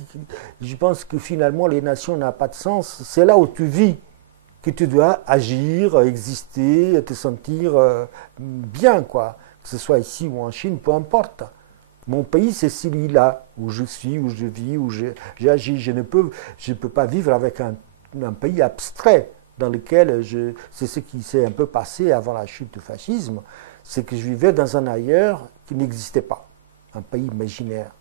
Je pense que finalement, les nations n'ont pas de sens. C'est là où tu vis que tu dois agir, exister, te sentir bien, quoi. Que ce soit ici ou en Chine, peu importe. Mon pays, c'est celui-là, où je suis, où je vis, où j'agis. Je ne peux pas vivre avec un pays abstrait dans lequel c'est ce qui s'est un peu passé avant la chute du fascisme, c'est que je vivais dans un ailleurs qui n'existait pas, un pays imaginaire.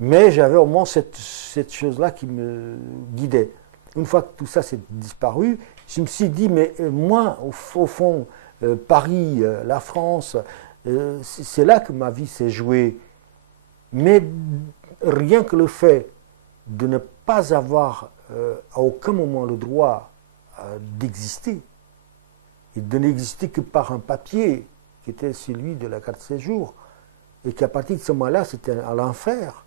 Mais j'avais au moins cette chose-là qui me guidait. Une fois que tout ça s'est disparu, je me suis dit, mais moi, au fond, Paris, la France, c'est là que ma vie s'est jouée. Mais rien que le fait de ne pas avoir à aucun moment le droit d'exister, et de n'exister que par un papier qui était celui de la carte de séjour, et qu'à partir de ce moment-là, c'était à l'enfer.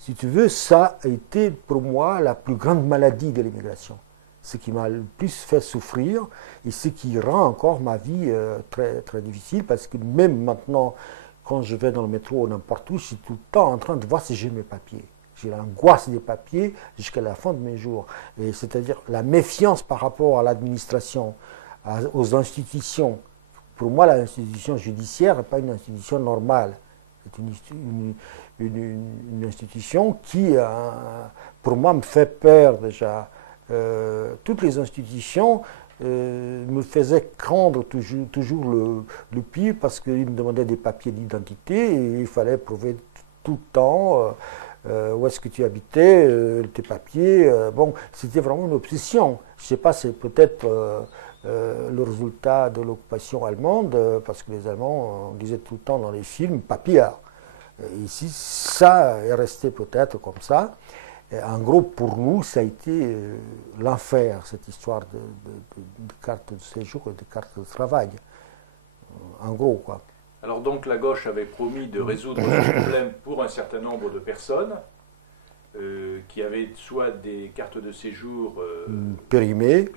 Si tu veux, ça a été pour moi la plus grande maladie de l'immigration. Ce qui m'a le plus fait souffrir et ce qui rend encore ma vie très, très difficile, parce que même maintenant, quand je vais dans le métro ou n'importe où, je suis tout le temps en train de voir si j'ai mes papiers. J'ai l'angoisse des papiers jusqu'à la fin de mes jours. Et c'est-à-dire la méfiance par rapport à l'administration, aux institutions. Pour moi, l'institution judiciaire n'est pas une institution normale. C'est une institution qui, pour moi, me fait peur déjà. Toutes les institutions me faisaient craindre toujours le pire, parce qu'ils me demandaient des papiers d'identité et il fallait prouver tout le temps où est-ce que tu habitais, tes papiers. Bon, c'était vraiment une obsession. Je ne sais pas, c'est peut-être le résultat de l'occupation allemande, parce que les Allemands, on disait tout le temps dans les films, papier. Ici, ça est resté peut-être comme ça. Et en gros, pour nous, ça a été l'enfer, cette histoire de carte de séjour et de carte de travail. En gros, quoi. Alors donc la gauche avait promis de résoudre ce problème pour un certain nombre de personnes qui avaient soit des cartes de séjour périmées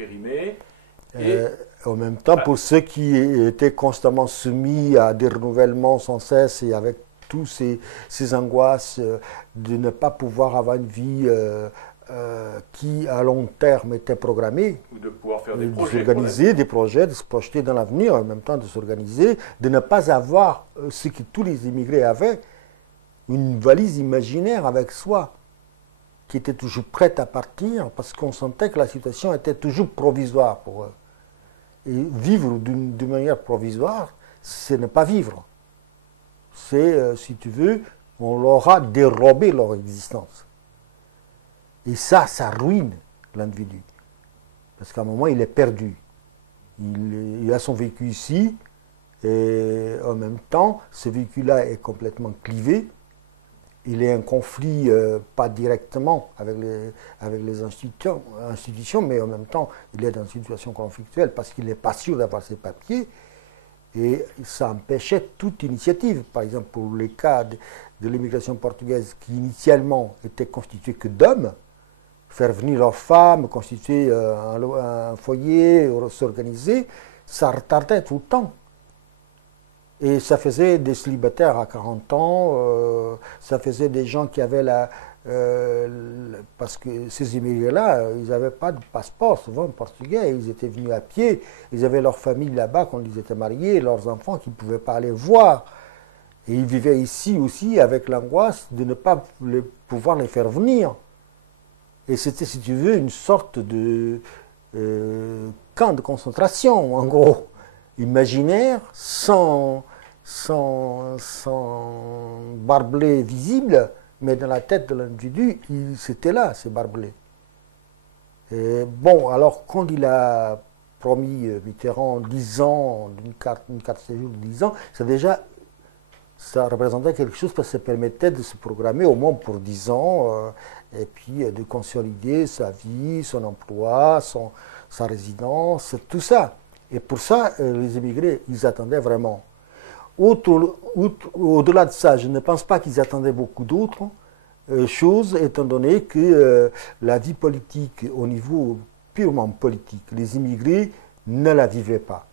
et en même temps, pour ceux qui étaient constamment soumis à des renouvellements sans cesse et avec tous ces angoisses de ne pas pouvoir avoir une vie qui, à long terme, était programmée. Ou de pouvoir faire des projets. De s'organiser des projets, de se projeter dans l'avenir, en même temps de s'organiser, de ne pas avoir ce que tous les immigrés avaient, une valise imaginaire avec soi, qui était toujours prête à partir, parce qu'on sentait que la situation était toujours provisoire pour eux. Et vivre d'une manière provisoire, ce n'est pas vivre. C'est, si tu veux, on leur a dérobé leur existence. Et ça ruine l'individu. Parce qu'à un moment, il est perdu. Il a son vécu ici, et en même temps, ce vécu-là est complètement clivé. Il est en conflit, pas directement avec les institutions, mais en même temps, il est dans une situation conflictuelle parce qu'il n'est pas sûr d'avoir ses papiers. Et ça empêchait toute initiative. Par exemple, pour les cas de l'immigration portugaise qui initialement était constituée que d'hommes, faire venir leurs femmes, constituer un foyer, s'organiser, ça retardait tout le temps. Et ça faisait des célibataires à 40 ans, ça faisait des gens qui avaient parce que ces immigrés-là, ils n'avaient pas de passeport, souvent portugais, ils étaient venus à pied, ils avaient leur famille là-bas quand ils étaient mariés, leurs enfants qu'ils ne pouvaient pas aller voir. Et ils vivaient ici aussi avec l'angoisse de ne pas pouvoir les faire venir. Et c'était, si tu veux, une sorte de camp de concentration, en gros, imaginaire, sans barbelé visible, mais dans la tête de l'individu, c'était là, ces barbelés. Et bon, alors quand il a promis Mitterrand 10 ans, une carte de séjour de 10 ans, ça représentait quelque chose parce que ça permettait de se programmer au moins pour 10 ans, et puis de consolider sa vie, son emploi, sa résidence, tout ça. Et pour ça, les immigrés, ils attendaient vraiment. Au-delà de ça, je ne pense pas qu'ils attendaient beaucoup d'autres choses, étant donné que la vie politique, au niveau purement politique, les immigrés ne la vivaient pas.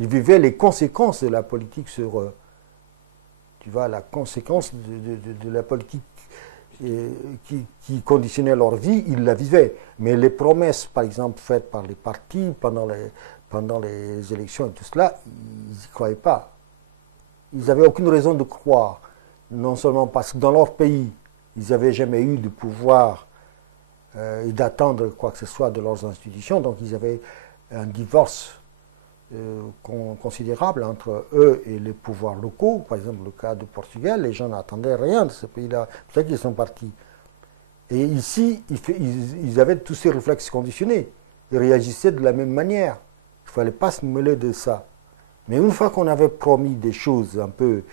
Ils vivaient les conséquences de la politique sur eux. Tu vois, la conséquence de la politique qui conditionnait leur vie, ils la vivaient. Mais les promesses, par exemple, faites par les partis pendant les élections et tout cela, ils n'y croyaient pas. Ils n'avaient aucune raison de croire. Non seulement parce que dans leur pays, ils n'avaient jamais eu de pouvoir et d'attendre quoi que ce soit de leurs institutions. Donc ils avaient un divorce considérable entre eux et les pouvoirs locaux. Par exemple, le cas du Portugal, les gens n'attendaient rien de ce pays-là. C'est pour ça qu'ils sont partis. Et ici, ils avaient tous ces réflexes conditionnés. Ils réagissaient de la même manière. Il ne fallait pas se mêler de ça. Mais une fois qu'on avait promis des choses un peu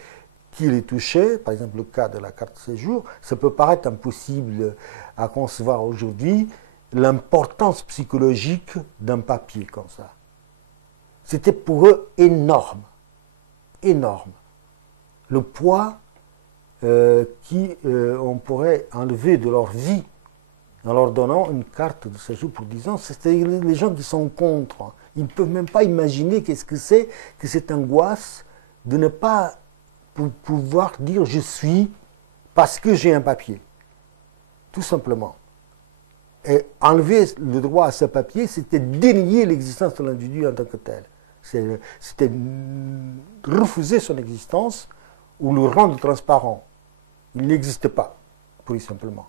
qui les touchaient, par exemple le cas de la carte de séjour, ça peut paraître impossible à concevoir aujourd'hui l'importance psychologique d'un papier comme ça. C'était pour eux énorme, énorme. Le poids qu'on pourrait enlever de leur vie en leur donnant une carte de séjour pour 10 ans, c'était les gens qui sont contre. Ils ne peuvent même pas imaginer qu'est-ce que c'est que cette angoisse de ne pas pouvoir dire je suis parce que j'ai un papier. Tout simplement. Et enlever le droit à ce papier, c'était dénier l'existence de l'individu en tant que tel. C'était refuser son existence ou le rendre transparent. Il n'existe pas, pur et simplement.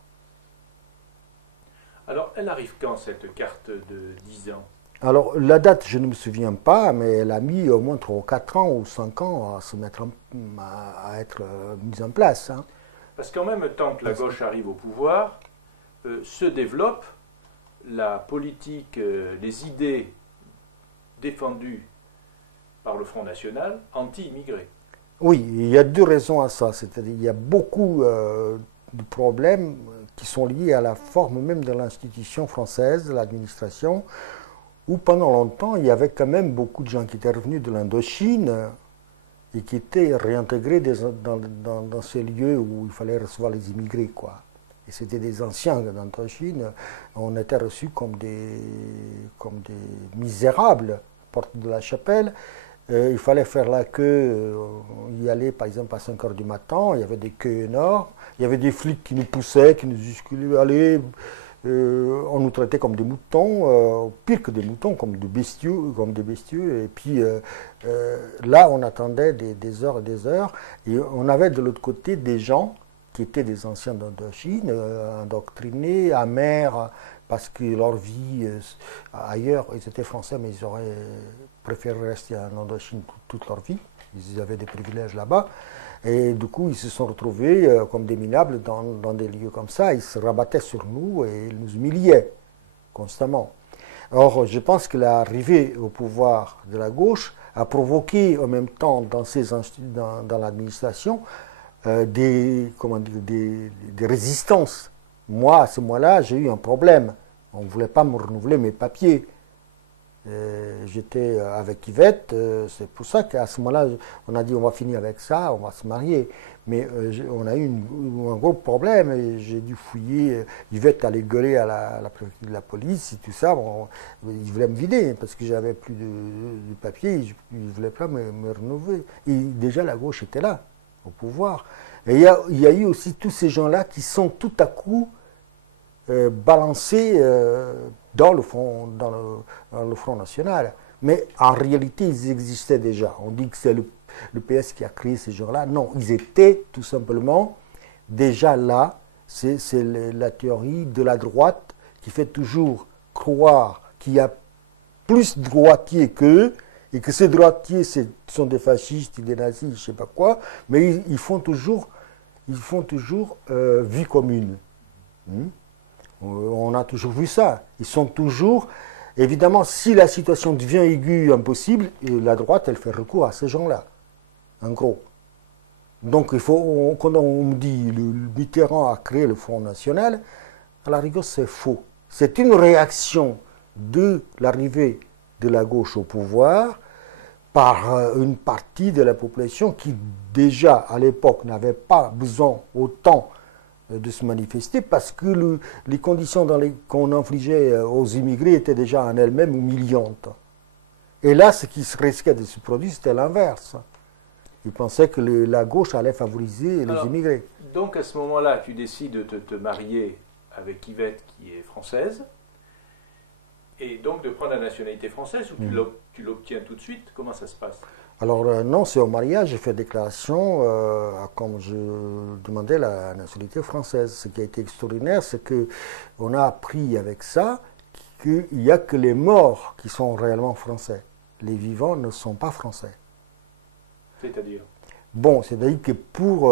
Alors, elle arrive quand, cette carte de 10 ans? Alors, la date, je ne me souviens pas, mais elle a mis au moins 3 ou 4 ans ou 5 ans à se mettre à être mise en place. Hein. Parce qu'en même temps que la gauche arrive au pouvoir, se développe la politique, les idées défendues par le Front National anti-immigrés. Oui, il y a deux raisons à ça. C'est-à-dire qu'il y a beaucoup de problèmes qui sont liés à la forme même de l'institution française, de l'administration, où pendant longtemps, il y avait quand même beaucoup de gens qui étaient revenus de l'Indochine et qui étaient réintégrés dans ces lieux où il fallait recevoir les immigrés, quoi. Et c'était des anciens d'Indochine. On était reçus comme des misérables, porte de la Chapelle. Il fallait faire la queue, y aller par exemple à 5 heures du matin, il y avait des queues énormes, il y avait des flics qui nous poussaient, qui nous discutaient, allez, on nous traitait comme des moutons, pire que des moutons, comme des bestiaux, et puis là on attendait des heures et des heures, et on avait de l'autre côté des gens qui étaient des anciens d'Indochine, endoctrinés, amers, parce que leur vie ailleurs, ils étaient français, mais ils auraient préféré rester en Indochine toute leur vie. Ils avaient des privilèges là-bas. Et du coup, ils se sont retrouvés comme des minables dans des lieux comme ça. Ils se rabattaient sur nous et ils nous humiliaient constamment. Or, je pense que l'arrivée au pouvoir de la gauche a provoqué en même temps dans l'administration des résistances. Moi, à ce moment-là, j'ai eu un problème. On ne voulait pas me renouveler mes papiers. J'étais avec Yvette, c'est pour ça qu'à ce moment-là, on a dit on va finir avec ça, on va se marier. Mais on a eu un gros problème et j'ai dû fouiller. Yvette allait gueuler à la préfecture de la police et tout ça. Bon, ils voulaient me vider parce que j'avais plus de papier, ils ne voulaient pas me renouveler. Et déjà la gauche était là, au pouvoir. Et il y a eu aussi tous ces gens-là qui sont tout à coup balancés dans le Front National. Mais en réalité, ils existaient déjà. On dit que c'est le PS qui a créé ces gens-là. Non, ils étaient tout simplement déjà là. C'est la théorie de la droite qui fait toujours croire qu'il y a plus de droitiers qu'eux et que ces droitiers sont des fascistes, des nazis, je ne sais pas quoi, mais ils font toujours vie commune. On a toujours vu ça. Ils sont toujours... Évidemment, si la situation devient aiguë, impossible, la droite, elle fait recours à ces gens-là. En gros. Donc, quand on me dit le Mitterrand a créé le Front National, à la rigueur, c'est faux. C'est une réaction de l'arrivée de la gauche au pouvoir par une partie de la population qui, déjà, à l'époque, n'avait pas besoin autant de se manifester parce que les conditions qu'on infligeait aux immigrés étaient déjà en elles-mêmes humiliantes. Et là, ce qui risquait de se produire, c'était l'inverse. Ils pensaient que la gauche allait favoriser les immigrés. Donc à ce moment-là, tu décides de te marier avec Yvette qui est française et donc de prendre la nationalité française ou tu l'obtiens tout de suite? Comment ça se passe? Alors non, c'est au mariage, j'ai fait déclaration comme je demandais la nationalité française. Ce qui a été extraordinaire, c'est qu'on a appris avec ça qu'il n'y a que les morts qui sont réellement français. Les vivants ne sont pas français. C'est-à-dire? Bon, c'est-à-dire que pour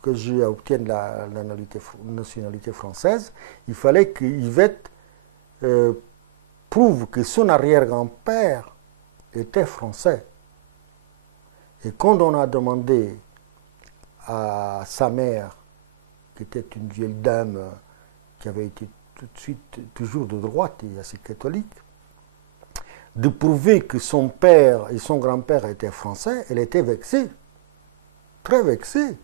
que j'obtienne la nationalité française, il fallait que Yvette prouve que son arrière-grand-père était français. Et quand on a demandé à sa mère, qui était une vieille dame qui avait été tout de suite toujours de droite et assez catholique, de prouver que son père et son grand-père étaient français, elle était vexée, très vexée.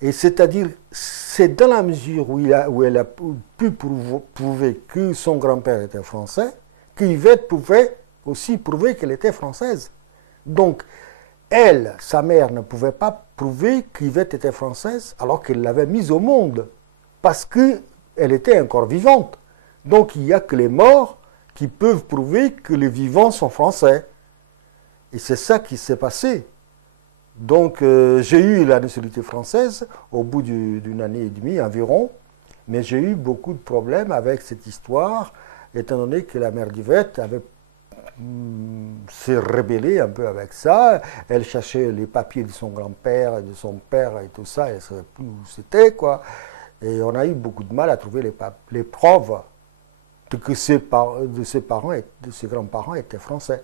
Et c'est-à-dire, c'est dans la mesure où elle a pu prouver que son grand-père était français, qu'Yvette pouvait aussi prouver qu'elle était française. Donc, elle, sa mère, ne pouvait pas prouver qu'Yvette était française alors qu'elle l'avait mise au monde, parce qu'elle était encore vivante. Donc, il n'y a que les morts qui peuvent prouver que les vivants sont français. Et c'est ça qui s'est passé. Donc, j'ai eu la nationalité française au bout d'une année et demie environ, mais j'ai eu beaucoup de problèmes avec cette histoire, étant donné que la mère d'Yvette avait s'est rebellée un peu avec ça. Elle cherchait les papiers de son grand-père et de son père et tout ça. Elle ne savait plus où c'était, quoi. Et on a eu beaucoup de mal à trouver les preuves de ses parents et de ses grands-parents étaient français.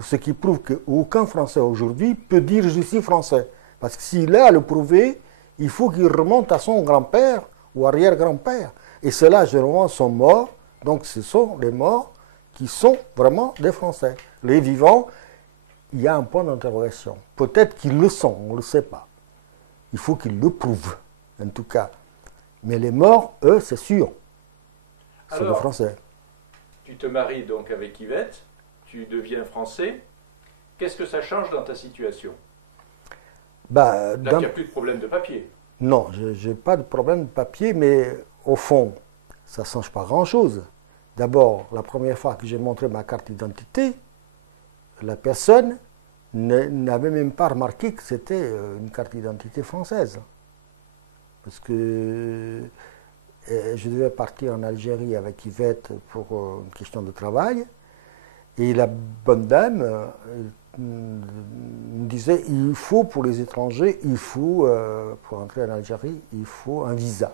Ce qui prouve qu'aucun Français aujourd'hui peut dire je suis français. Parce que s'il a à le prouver, il faut qu'il remonte à son grand-père ou arrière-grand-père. Et ceux-là, généralement, sont morts. Donc ce sont les morts qui sont vraiment des Français. Les vivants, il y a un point d'interrogation. Peut-être qu'ils le sont, on ne le sait pas. Il faut qu'ils le prouvent, en tout cas. Mais les morts, eux, c'est sûr. C'est des Français. Tu te maries donc avec Yvette, tu deviens français. Qu'est-ce que ça change dans ta situation? Là, il n'y a plus de problème de papier. Non, je n'ai pas de problème de papier, mais au fond, ça ne change pas grand-chose. D'abord, la première fois que j'ai montré ma carte d'identité, la personne n'avait même pas remarqué que c'était une carte d'identité française. Parce que je devais partir en Algérie avec Yvette pour une question de travail. Et la bonne dame me disait, il faut pour les étrangers, pour entrer en Algérie, il faut un visa.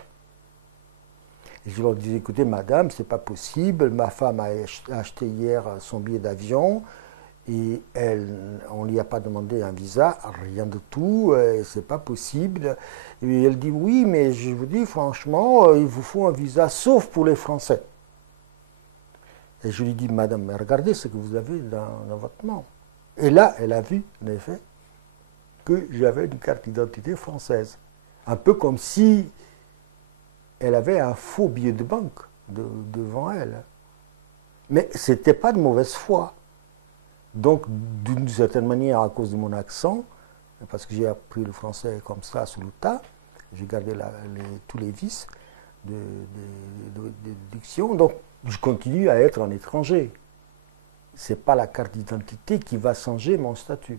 Et je leur disais, écoutez, madame, c'est pas possible, ma femme a acheté hier son billet d'avion, et on ne lui a pas demandé un visa, rien de tout, c'est pas possible. Et elle dit, oui, mais je vous dis franchement, il vous faut un visa, sauf pour les Français. Et je lui dis, madame, mais regardez ce que vous avez dans votre nom. Et là, elle a vu, en effet, que j'avais une carte d'identité française. Un peu comme si elle avait un faux billet de banque devant elle. Mais ce n'était pas de mauvaise foi. Donc, d'une certaine manière, à cause de mon accent, parce que j'ai appris le français comme ça, sous le tas, j'ai gardé tous les vices de diction, donc je continue à être un étranger. Ce n'est pas la carte d'identité qui va changer mon statut.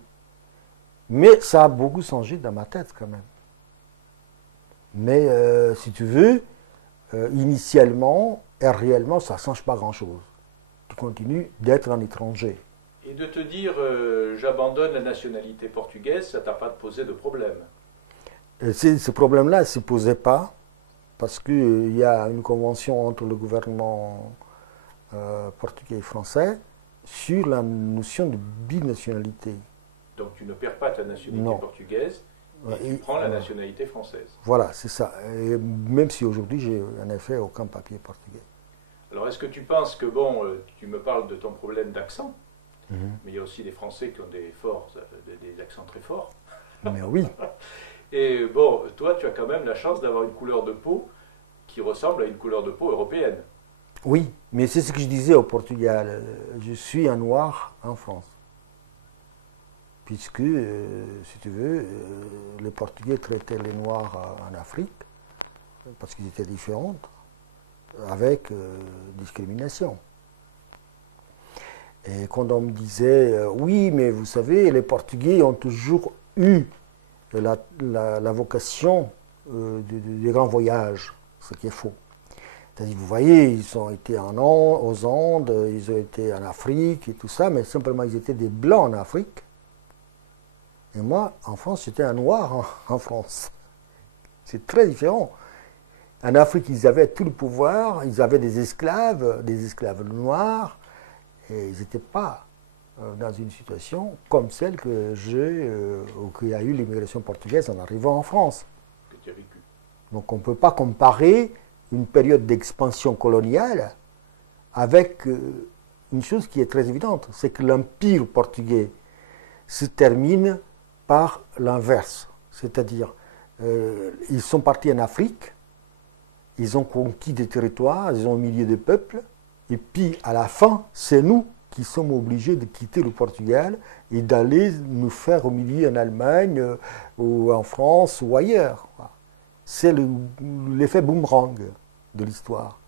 Mais ça a beaucoup changé dans ma tête quand même. Mais si tu veux, initialement et réellement, ça ne change pas grand-chose. Tu continues d'être un étranger. Et de te dire, j'abandonne la nationalité portugaise, ça ne t'a pas posé de problème? Ce problème-là ne se posait pas, parce qu'il y a une convention entre le gouvernement portugais et français sur la notion de binationalité. Donc tu ne perds pas ta nationalité portugaise, et tu prends la nationalité française. Voilà, c'est ça. Et même si aujourd'hui, j'ai en effet aucun papier portugais. Alors est-ce que tu penses que, bon, tu me parles de ton problème d'accent, mais il y a aussi des Français qui ont des accents très forts. Mais oui. Et bon, toi, tu as quand même la chance d'avoir une couleur de peau qui ressemble à une couleur de peau européenne. Oui, mais c'est ce que je disais au Portugal. Je suis un noir en France. Puisque, si tu veux, les Portugais traitaient les Noirs en Afrique, parce qu'ils étaient différents, avec discrimination. Et quand on me disait, oui, mais vous savez, les Portugais ont toujours eu la vocation des grands voyages, ce qui est faux. C'est-à-dire, vous voyez, ils ont été aux Andes, ils ont été en Afrique et tout ça, mais simplement ils étaient des blancs en Afrique. Et moi, en France, j'étais un noir en France. C'est très différent. En Afrique, ils avaient tout le pouvoir, ils avaient des esclaves noirs, et ils n'étaient pas dans une situation comme celle que qu'il y a eu l'immigration portugaise en arrivant en France. Que tu as vécu. Donc on ne peut pas comparer une période d'expansion coloniale avec une chose qui est très évidente, c'est que l'empire portugais se termine par l'inverse. C'est-à-dire, ils sont partis en Afrique, ils ont conquis des territoires, ils ont humilié des peuples, et puis à la fin, c'est nous qui sommes obligés de quitter le Portugal et d'aller nous faire humilier en Allemagne ou en France ou ailleurs. C'est l'effet boomerang de l'histoire.